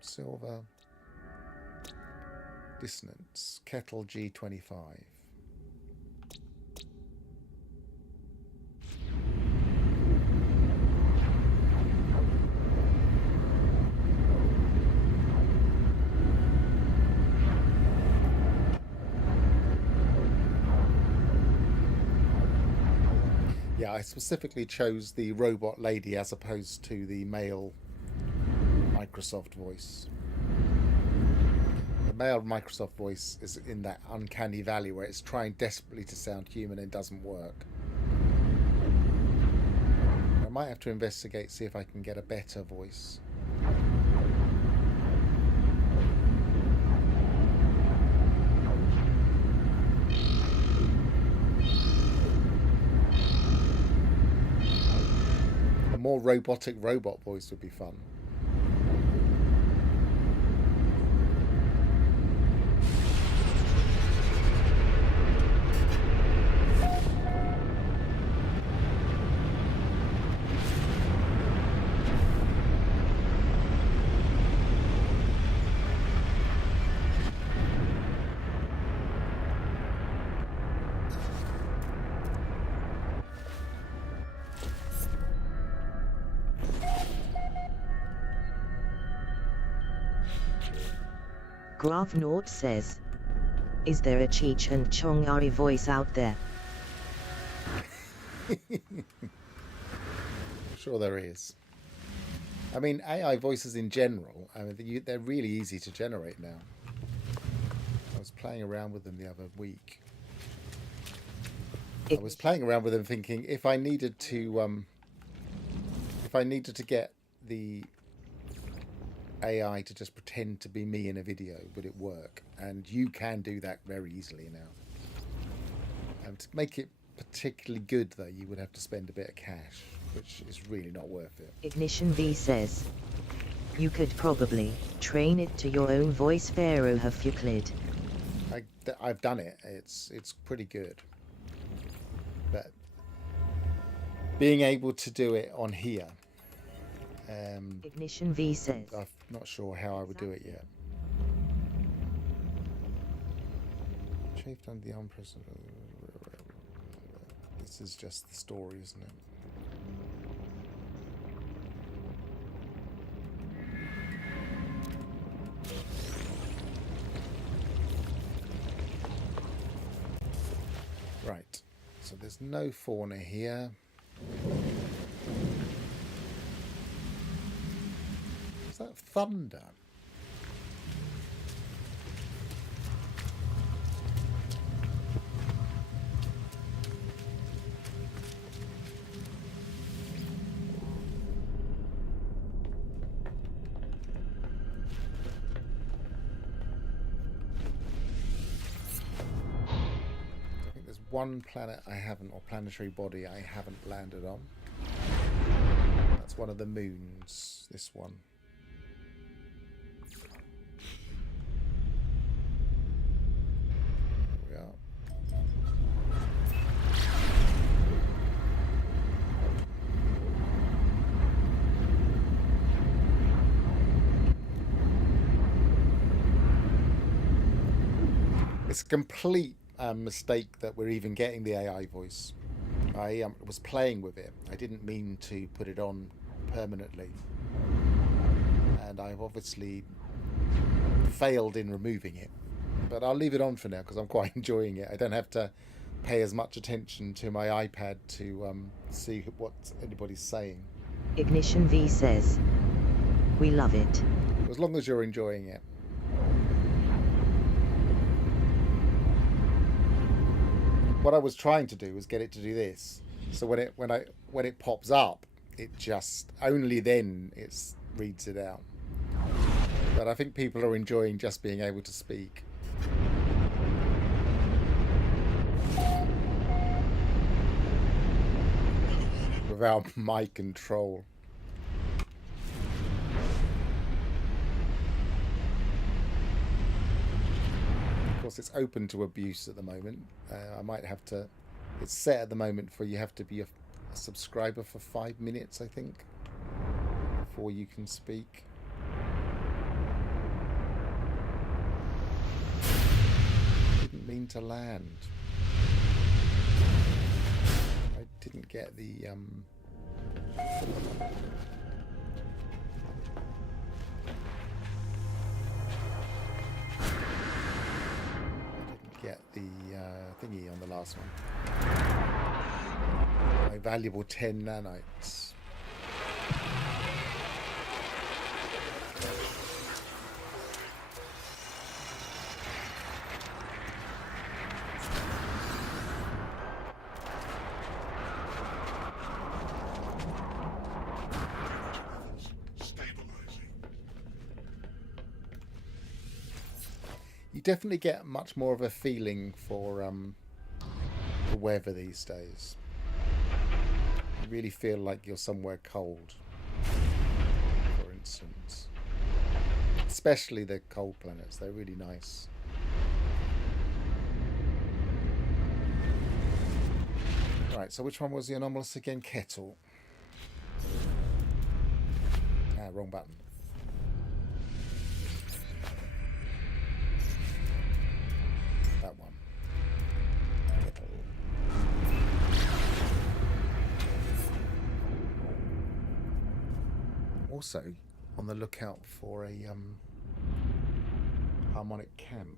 Silver. Dissonance. Kettle G25. Yeah, I specifically chose the robot lady as opposed to the male Microsoft voice. The male Microsoft voice is in that uncanny valley where it's trying desperately to sound human and doesn't work. I might have to investigate, see if I can get a better voice. A more robotic robot voice would be fun. Graph Naught says, is there a Cheech and Chong Ari voice out there? Sure there is. I mean, AI voices in general, I mean, they're really easy to generate now. I was playing around with them the other week. I was playing around with them thinking if I needed to get the AI to just pretend to be me in a video, would it work? And you can do that very easily now. And to make it particularly good, though, you would have to spend a bit of cash, which is really not worth it. Ignition V says, you could probably train it to your own voice, Pharaoh of Euclid. I've done it. It's pretty good. But being able to do it on here, Ignition V says, I'm not sure how I would do it yet. Chafed under the unprecedented. This is just the story, isn't it? Right. So there's no fauna here. Is that thunder? I think there's one planet I haven't, or planetary body I haven't landed on. That's one of the moons, this one. There we are. It's a complete mistake that we're even getting the AI voice. I was playing with it. I didn't mean to put it on permanently. And I've obviously failed in removing it. But I'll leave it on for now because I'm quite enjoying it. I don't have to pay as much attention to my iPad to see what anybody's saying. Ignition V says, we love it. As long as you're enjoying it. what I was trying to do was get it to do this. So when it pops up, it just only then it reads it out. But I think people are enjoying just being able to speak. Without my control. Of course, it's open to abuse at the moment. I might have to. It's set at the moment for you have to be a subscriber for 5 minutes, I think, before you can speak. Didn't mean to land. I didn't get the thingy on the last one. My valuable 10 nanites. Stabilizing. You definitely get much more of a feeling for the weather these days. You really feel like you're somewhere cold, for instance. Especially the cold planets, they're really nice. Right, so which one was the anomalous again? Kettle. Ah, wrong button. That one. Kettle. Also, on the lookout for a harmonic camp.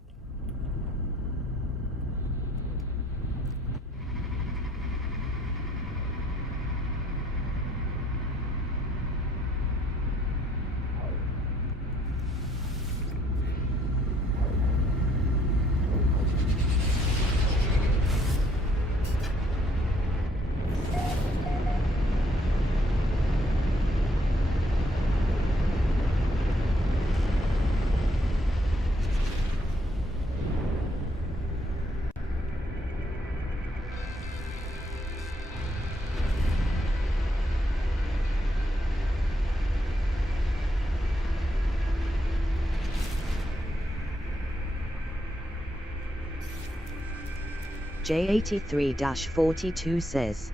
J83-42 says,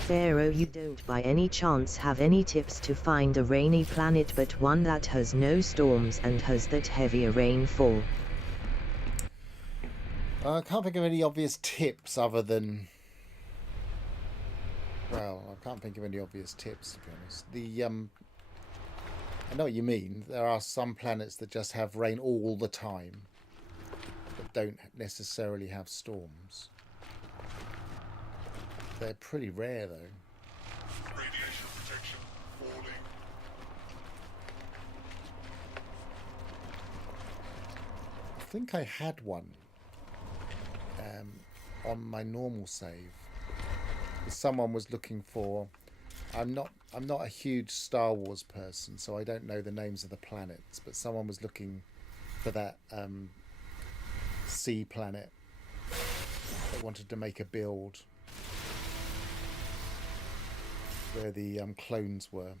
Pharaoh, you don't by any chance have any tips to find a rainy planet but one that has no storms and has that heavier rainfall? I can't think of any obvious tips other than... Well, I can't think of any obvious tips, to be honest. I know what you mean. There are some planets that just have rain all the time, but don't necessarily have storms. They're pretty rare, though. Radiation protection falling. I think I had one on my normal save. Someone was looking for... I'm not a huge Star Wars person, so I don't know the names of the planets, but someone was looking for that sea planet that wanted to make a build where the clones were.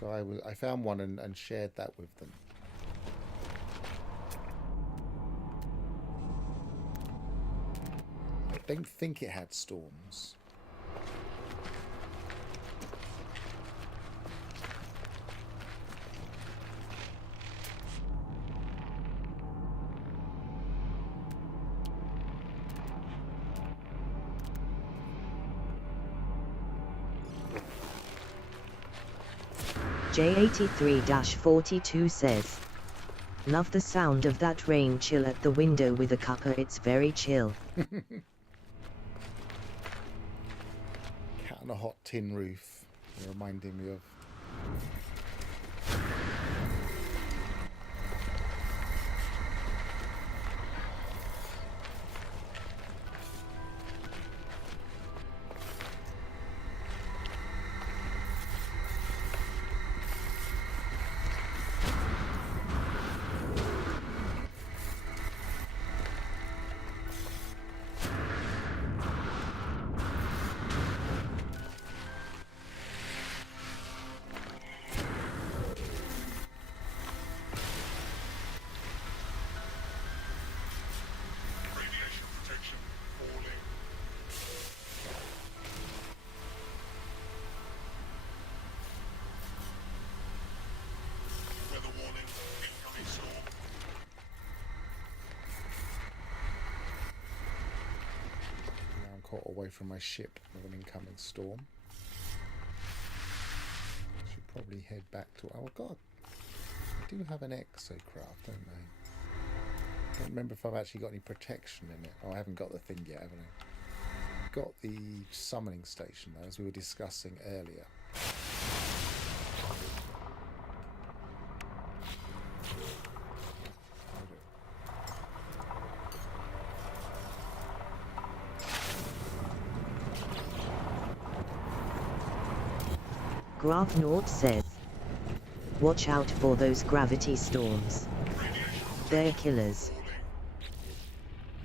So I found one and shared that with them. I don't think it had storms. J83-42 says, love the sound of that rain chill at the window with a cuppa, it's very chill. Cat on a hot tin roof. You're reminding me of. Radiation protection falling. Weather warning, incoming storm. Now I'm caught away from my ship with an incoming storm. Should probably head back to. Oh god, I do have an exocraft, don't I? Don't remember if I've actually got any protection in it. Oh, I haven't got the thing yet, haven't I? Got the summoning station though, as we were discussing earlier. Graph Naught says, watch out for those gravity storms. They're killers.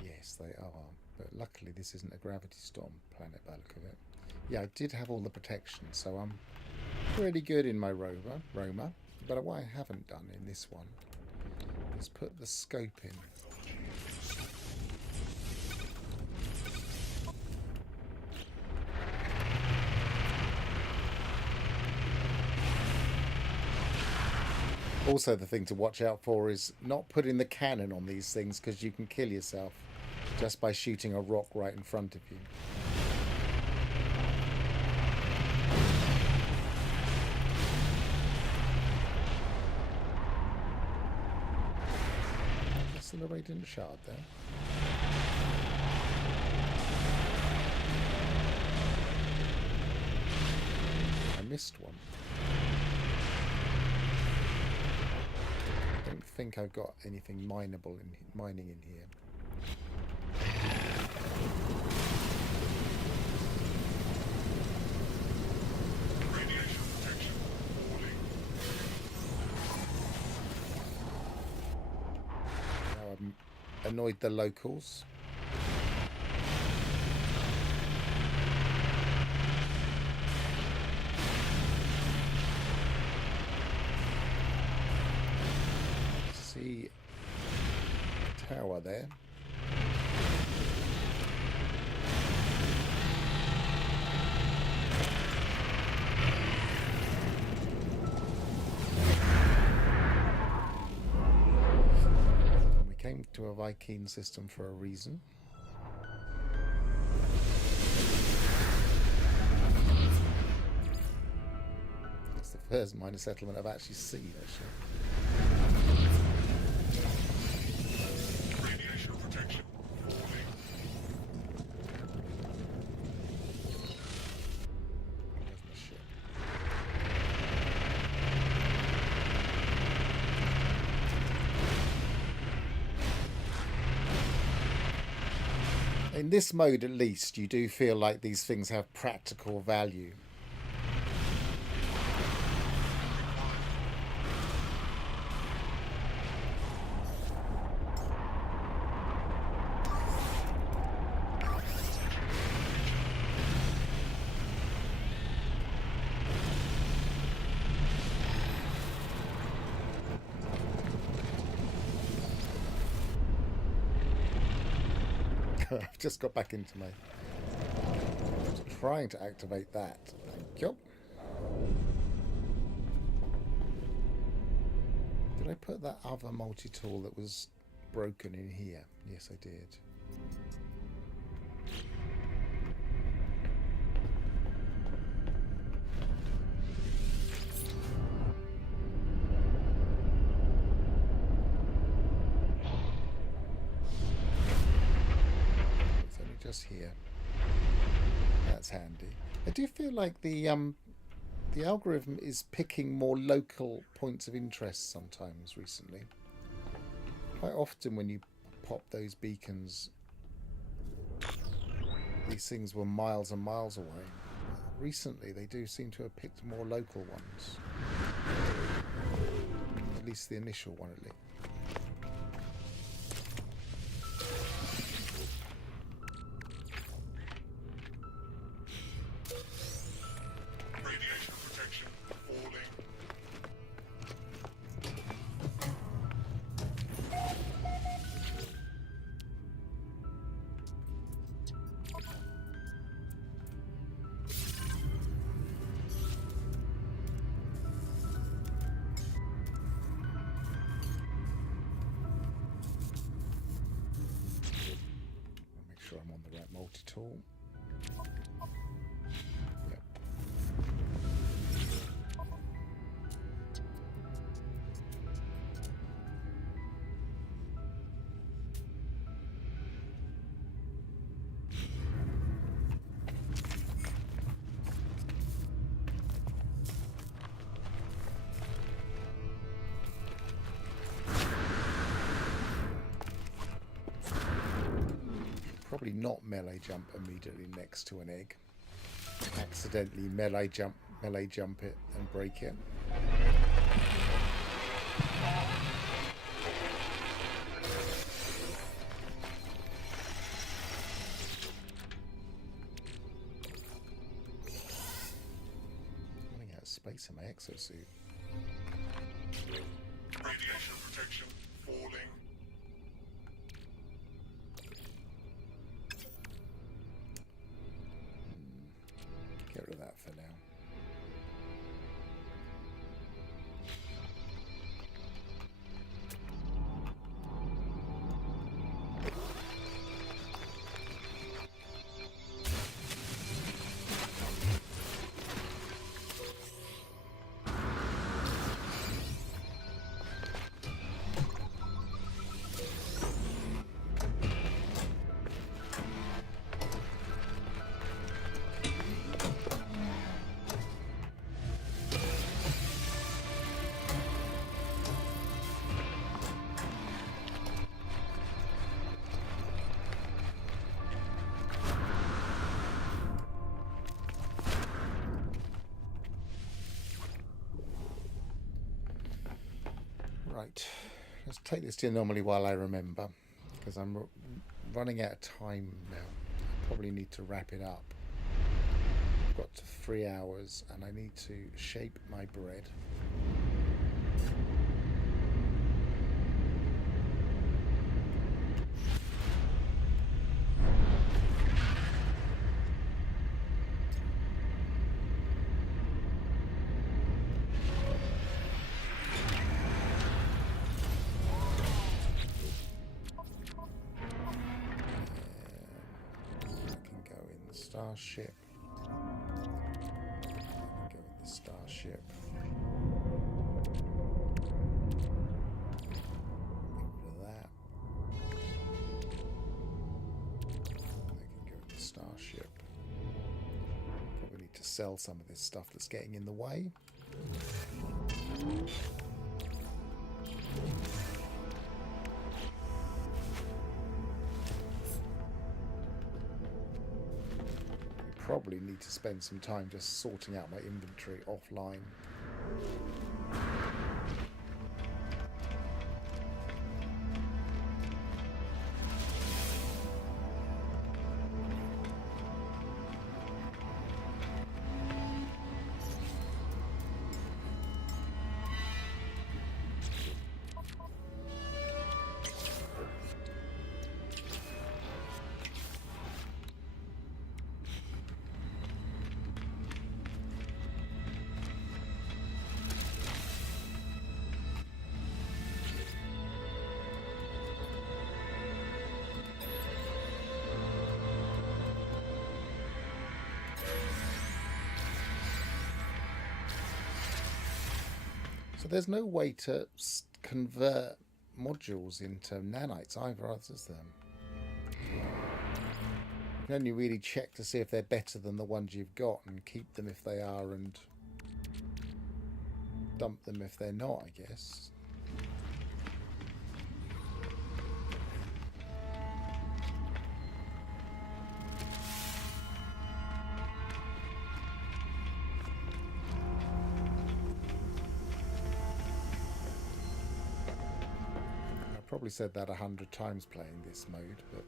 Yes, they are. But luckily this isn't a gravity storm planet by the look of it. Yeah, I did have all the protection, so I'm pretty good in my Roma. But what I haven't done in this one is put the scope in. Also, the thing to watch out for is not putting the cannon on these things, because you can kill yourself just by shooting a rock right in front of you. Accelerating shard there. I missed one. I don't think I've got anything mining in here. Radiation protection falling. Now I've annoyed the locals. See a tower there. And we came to a Viking system for a reason. It's the first minor settlement I've actually seen, actually. Radiation protection falling. There's my ship. In this mode, at least, you do feel like these things have practical value. I've just got back into my... I was trying to activate that. Thank you. Did I put that other multi-tool that was broken in here? Yes, I did. just here. That's handy. I do feel like the algorithm is picking more local points of interest sometimes recently. Quite often when you pop those beacons, these things were miles and miles away. Recently they do seem to have picked more local ones. At least the initial one at least. Radiation protection falling. Make sure I'm on the right multi-tool. Yep. Probably not melee jump immediately next to an egg. Accidentally melee jump it and break it. Running out of space in my exosuit. Radiation protection falling. Get rid of that for now. Right, let's take this to anomaly while I remember, because I'm running out of time now. I probably need to wrap it up. I've got 3 hours and I need to shape my bread. Starship. Go with the starship. Get rid of that. They can go with the starship. Probably need to sell some of this stuff that's getting in the way. Probably need to spend some time just sorting out my inventory offline. So there's no way to convert modules into nanites either, is there? You can only really check to see if they're better than the ones you've got and keep them if they are and dump them if they're not, I guess. I probably said that 100 times playing this mode, but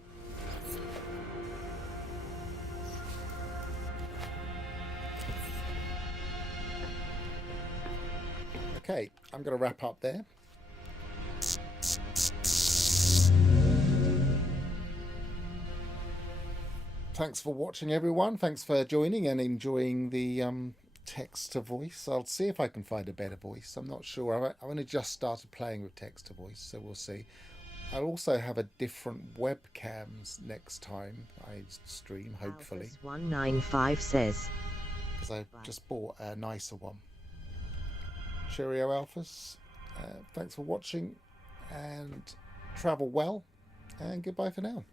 okay, I'm going to wrap up there. Thanks for watching, everyone. Thanks for joining and enjoying the text to voice. I'll see if I can find a better voice. I'm not sure. I've only just started playing with text to voice, so we'll see. I'll also have a different webcams next time I stream, hopefully. 195 says, because I just bought a nicer one. Cheerio, Alphas. Thanks for watching and travel well, and goodbye for now.